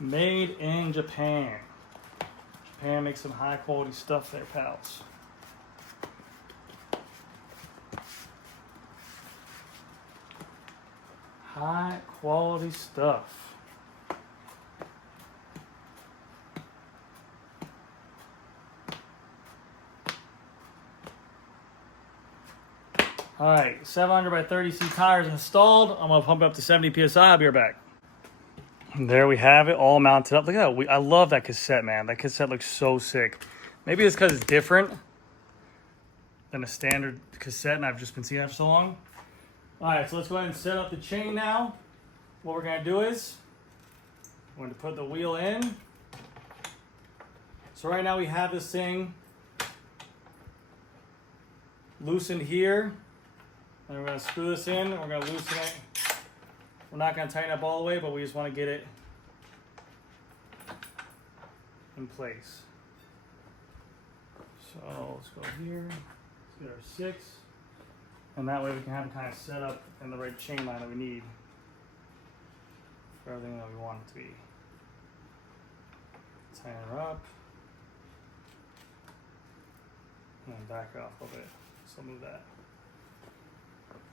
Made in Japan. Japan makes some high quality stuff there, pals. High quality stuff. All right, 700 by 30C tires installed. I'm gonna pump it up to 70 PSI. I'll be right back. And there we have it, all mounted up. Look at that. I love that cassette, man. That cassette looks so sick. Maybe it's because it's different than a standard cassette, and I've just been seeing that for so long. All right, so let's go ahead and set up the chain now. What we're going to do is we're going to put the wheel in. So right now we have this thing loosened here. And we're going to screw this in. We're going to loosen it. We're not going to tighten up all the way, but we just want to get it in place. So let's go here. Let's get our 6. And that way we can have it kind of set up in the right chain line that we need for everything that we want it to be. Tighten her up. And then back her off a little bit. So move that.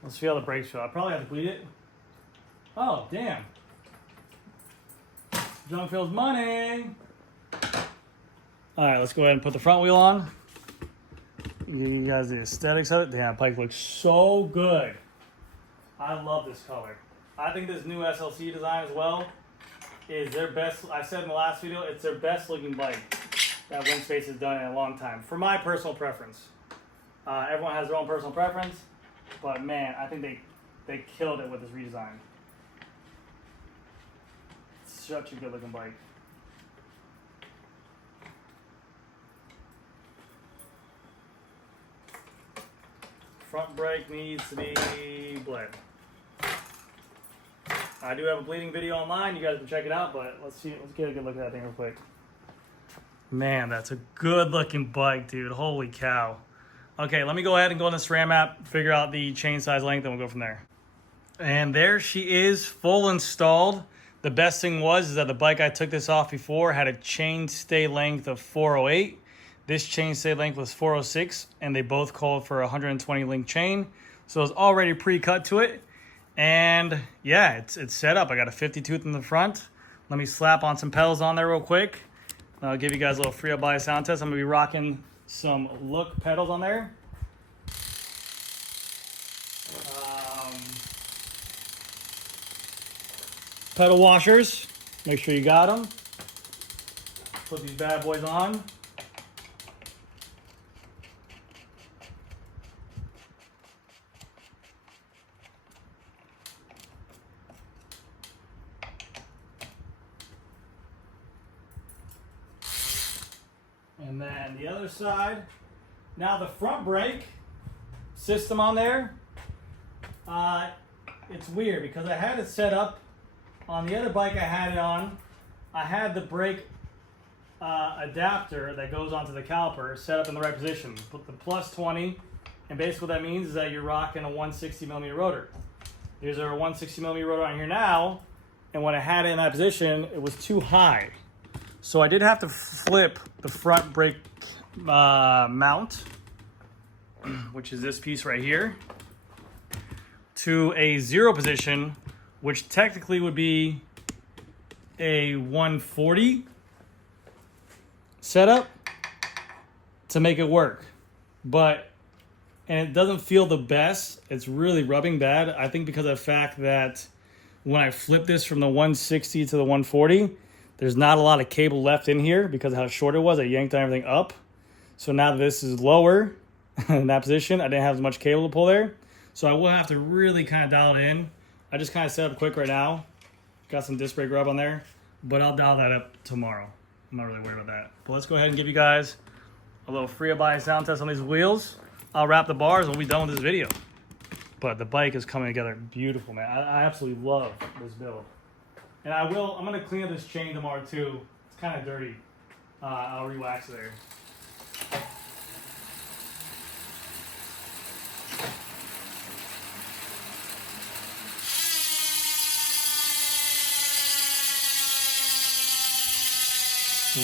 Let's see how the brakes feel. I probably have to bleed it. Oh, damn. Junk feels money. All right, let's go ahead and put the front wheel on. You guys, the aesthetics of it. Damn, bike looks so good. I love this color. I think this new SLC design as well is their best. I said in the last video, it's their best looking bike that Winspace has done in a long time. For my personal preference. Everyone has their own personal preference, but man, I think they killed it with this redesign. Such a good looking bike. front brake needs to be bled. I do have a bleeding video online. You guys can check it out, but let's get a good look at that thing real quick. Man, that's a good looking bike, dude. Holy cow. Okay, let me go ahead and go on this RAM app, figure out the chain size length, and we'll go from there. And there she is, full installed. The best thing is that the bike I took this off before had a chain stay length of 408. This chain stay length was 406, and they both called for a 120 link chain. So it's already pre-cut to it. And yeah, it's set up. I got a 50 tooth in the front. Let me slap on some pedals on there real quick. I'll give you guys a little free up by sound test. I'm gonna be rocking some Look pedals on there. Pedal washers, make sure you got them. Put these bad boys on. And then the other side. Now the front brake system on there, it's weird because I had it set up on the other bike I had it on. I had the brake adapter that goes onto the caliper set up in the right position. Put the plus 20, and basically what that means is that you're rocking a 160 millimeter rotor. There's our 160 millimeter rotor on here now, and when I had it in that position, it was too high. So I did have to flip the front brake mount, which is this piece right here, to a 0 position, which technically would be a 140 setup to make it work. And it doesn't feel the best. It's really rubbing bad. I think because of the fact that when I flip this from the 160 to the 140, there's not a lot of cable left in here because of how short it was. I yanked everything up. So now that this is lower in that position, I didn't have as much cable to pull there. So I will have to really kind of dial it in. I just kind of set up quick right now. Got some disc brake rub on there, but I'll dial that up tomorrow. I'm not really worried about that. But let's go ahead and give you guys a little free by sound test on these wheels. I'll wrap the bars and we'll be done with this video. But the bike is coming together beautiful, man. I absolutely love this build. And I'm gonna clean up this chain tomorrow too. It's kind of dirty. I'll re-wax it there.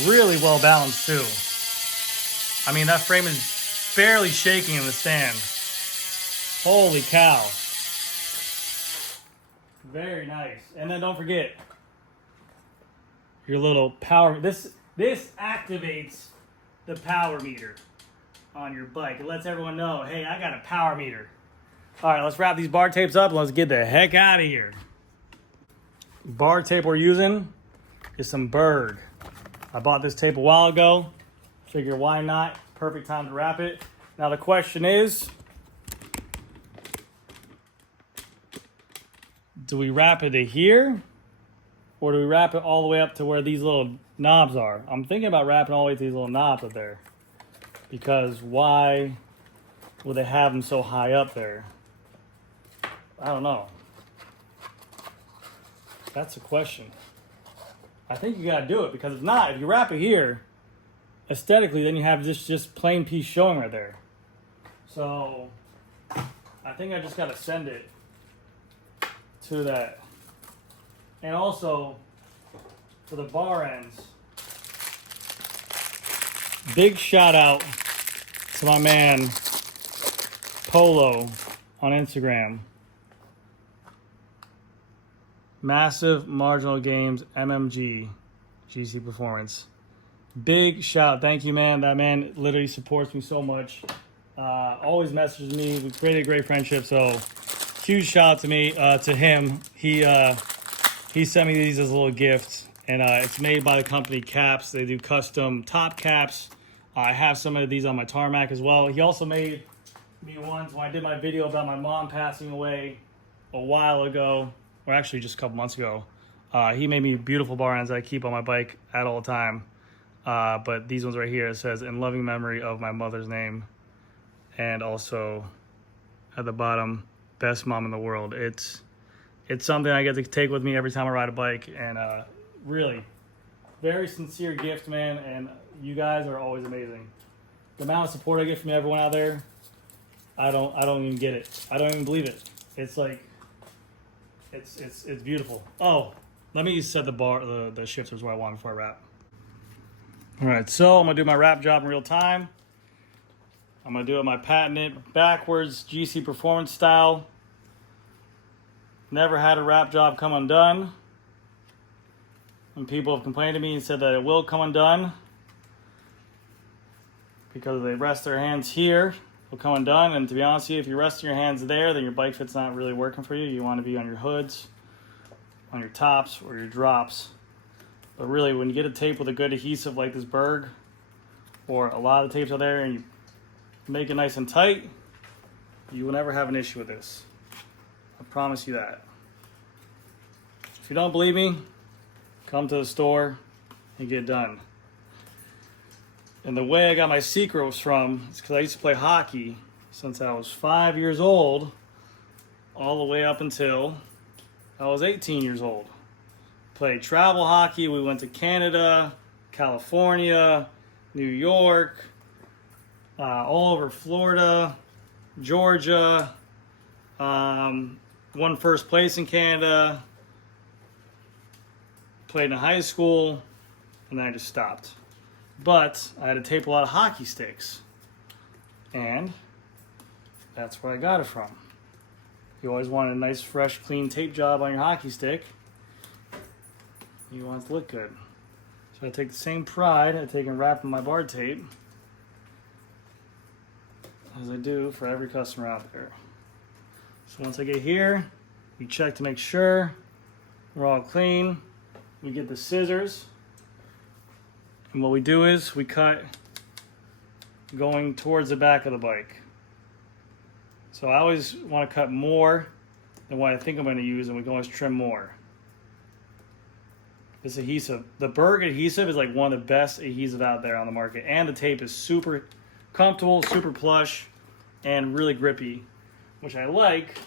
Really well balanced too. I mean, that frame is barely shaking in the stand. Holy cow. Very nice. And then don't forget your little power. This activates the power meter on your bike. It lets everyone know, hey, I got a power meter. All right, let's wrap these bar tapes up and let's get the heck out of here. Bar tape we're using is some Berg. I bought this tape a while ago. Figure why not? Perfect time to wrap it. Now the question is, do we wrap it to here? Or do we wrap it all the way up to where these little knobs are? I'm thinking about wrapping all the way to these little knobs up there. Because why would they have them so high up there? I don't know. That's a question. I think you gotta do it, because if not, if you wrap it here, aesthetically, then you have this just plain piece showing right there. So I think I just gotta send it to that. And also for the bar ends, big shout out to my man Polo on Instagram. Massive Marginal Games MMG GC Performance. Big shout. Thank you, man. That man literally supports me so much. Always messages me. We created a great friendship. So huge shout out to me, to him. He sent me these as a little gift, and it's made by the company Caps. They do custom top caps. I have some of these on my tarmac as well. He also made me ones when I did my video about my mom passing away a while ago, or actually just a couple months ago. He made me beautiful bar ends that I keep on my bike at all time. But these ones right here, it says, in loving memory of my mother's name. And also at the bottom. Best mom in the world. It's something I get to take with me every time I ride a bike, and really very sincere gift, man. And you guys are always amazing. The amount of support I get from everyone out there, I don't even get it. I don't even believe it. It's like it's beautiful. Oh, let me set the shifters where I want before I wrap. All right, so I'm gonna do my wrap job in real time. I'm gonna do it my patented backwards GC performance style. Never had a wrap job come undone. And people have complained to me and said that it will come undone because they rest their hands here, it'll come undone. And to be honest with you, if you rest your hands there, then your bike fit's not really working for you. You want to be on your hoods, on your tops, or your drops. But really, when you get a tape with a good adhesive like this Berg, or a lot of tapes out there, and you make it nice and tight, you will never have an issue with this. I promise you that. If you don't believe me, come to the store and get it done. And the way I got my secret was from, is because I used to play hockey since I was 5 years old, all the way up until I was 18 years old. Played travel hockey. We went to Canada, California, New York, all over Florida, Georgia, won first place in Canada, played in high school, and then I just stopped. But I had to tape a lot of hockey sticks, and that's where I got it from. You always want a nice, fresh, clean tape job on your hockey stick. You want it to look good. So I take the same pride I take in wrapping my bar tape as I do for every customer out there. So once I get here, we check to make sure we're all clean. We get the scissors, and what we do is we cut going towards the back of the bike. So I always want to cut more than what I think I'm going to use, and we can always trim more. This adhesive, the Berg adhesive, is like one of the best adhesive out there on the market, and the tape is super comfortable, super plush, and really grippy, which I like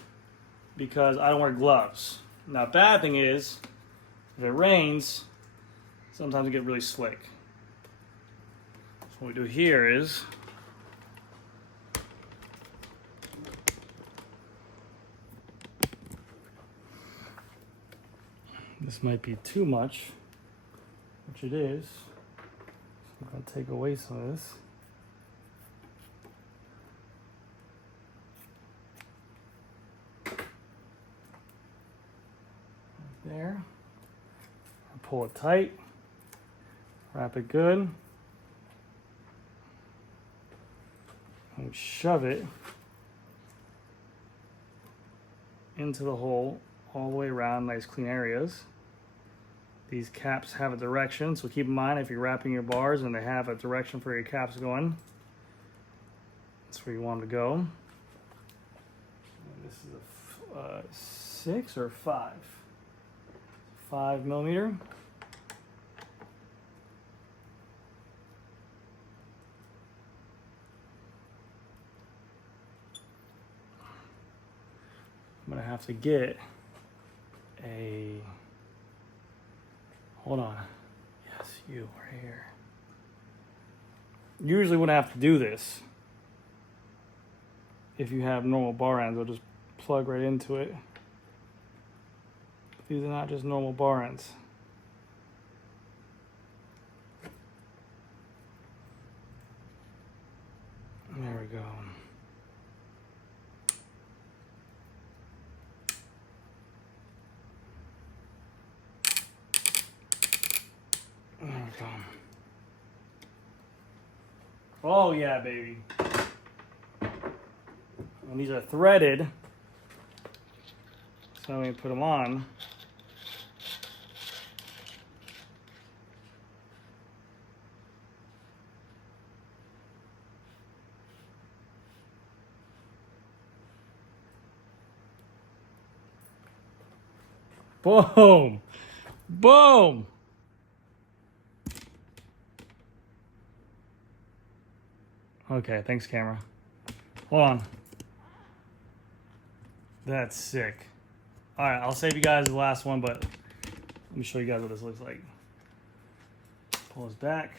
because I don't wear gloves. Now, bad thing is, if it rains, sometimes it gets really slick. So what we do here is this might be too much, which it is. So I'm going to take away some of this. Right there. Pull it tight, wrap it good, and we shove it into the hole all the way around, nice clean areas. These caps have a direction, so keep in mind if you're wrapping your bars and they have a direction for your caps going, that's where you want them to go. And this is a 6 or 5? 5 millimeter. I'm gonna have to get a, hold on, yes, you right here. Usually wouldn't have to do this if you have normal bar ends. I'll just plug right into it. These are not just normal bar ends. There we go. There we go. Oh yeah, baby. And these are threaded. So let me put them on. Boom! Boom! Okay, thanks, camera. Hold on. That's sick. All right, I'll save you guys the last one, but let me show you guys what this looks like. Pull this back.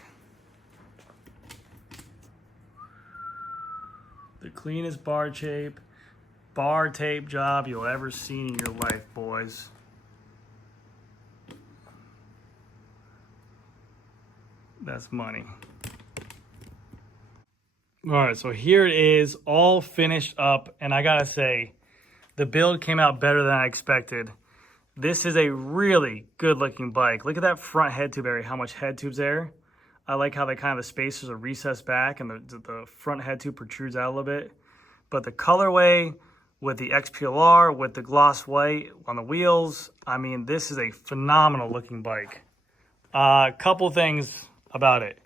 The cleanest bar tape job you'll ever seen in your life, boys. That's money. All right, so here it is, all finished up, and I gotta say, the build came out better than I expected. This is a really good looking bike. Look at that front head tube area, how much head tube's there. I like how they kind of, the spacers are recessed back and the front head tube protrudes out a little bit. But the colorway with the XPLR, with the gloss white on the wheels, I mean, this is a phenomenal looking bike. Couple things about it.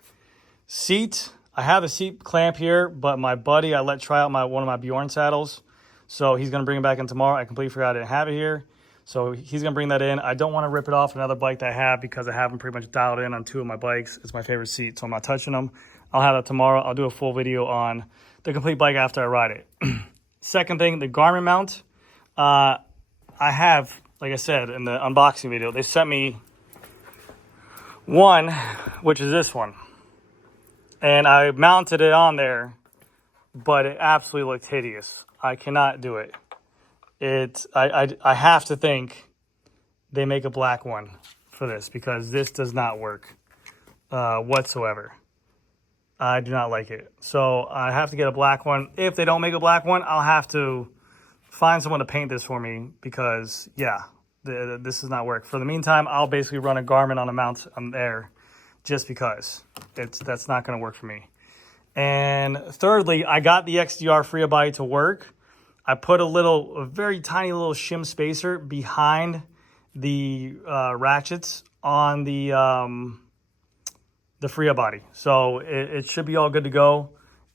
Seat, I have a seat clamp here, but my buddy, I let try out one of my Bjorn saddles. So he's gonna bring it back in tomorrow. I completely forgot I didn't have it here. So he's gonna bring that in. I don't wanna rip it off another bike that I have because I have them pretty much dialed in on 2 of my bikes. It's my favorite seat, so I'm not touching them. I'll have that tomorrow. I'll do a full video on the complete bike after I ride it. Second thing, the Garmin mount. I have, like I said in the unboxing video, they sent me one, which is this one. And I mounted it on there, but it absolutely looked hideous. I cannot do it. I have to think they make a black one for this because this does not work whatsoever. I do not like it. So I have to get a black one. If they don't make a black one, I'll have to find someone to paint this for me because, yeah, this does not work. For the meantime, I'll basically run a Garmin on a mount on there just because that's not going to work for me. And thirdly, I got the XDR FreeBody to work. I put a very tiny little shim spacer behind the ratchets on the FreeBody. So it should be all good to go,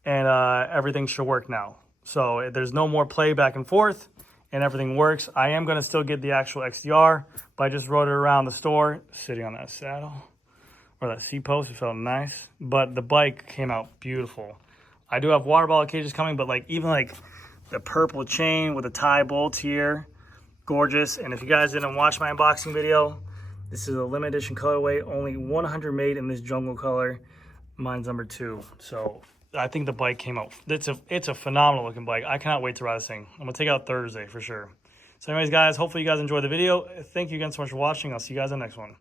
and everything should work now. So there's no more play back and forth, and everything works. I am going to still get the actual XDR, but I just rode it around the store, sitting on that saddle, or that seat post. It felt nice, but the bike came out beautiful. I do have water bottle cages coming, but even the purple chain with the tie bolts here, gorgeous. And if you guys didn't watch my unboxing video, this is a limited edition colorway, only 100 made in this jungle color. Mine's number 2. So I think the bike came out, it's a phenomenal looking bike. I cannot wait to ride this thing. I'm gonna take it out Thursday for sure. So anyways, guys, hopefully you guys enjoyed the video. Thank you again so much for watching. I'll see you guys in the next one.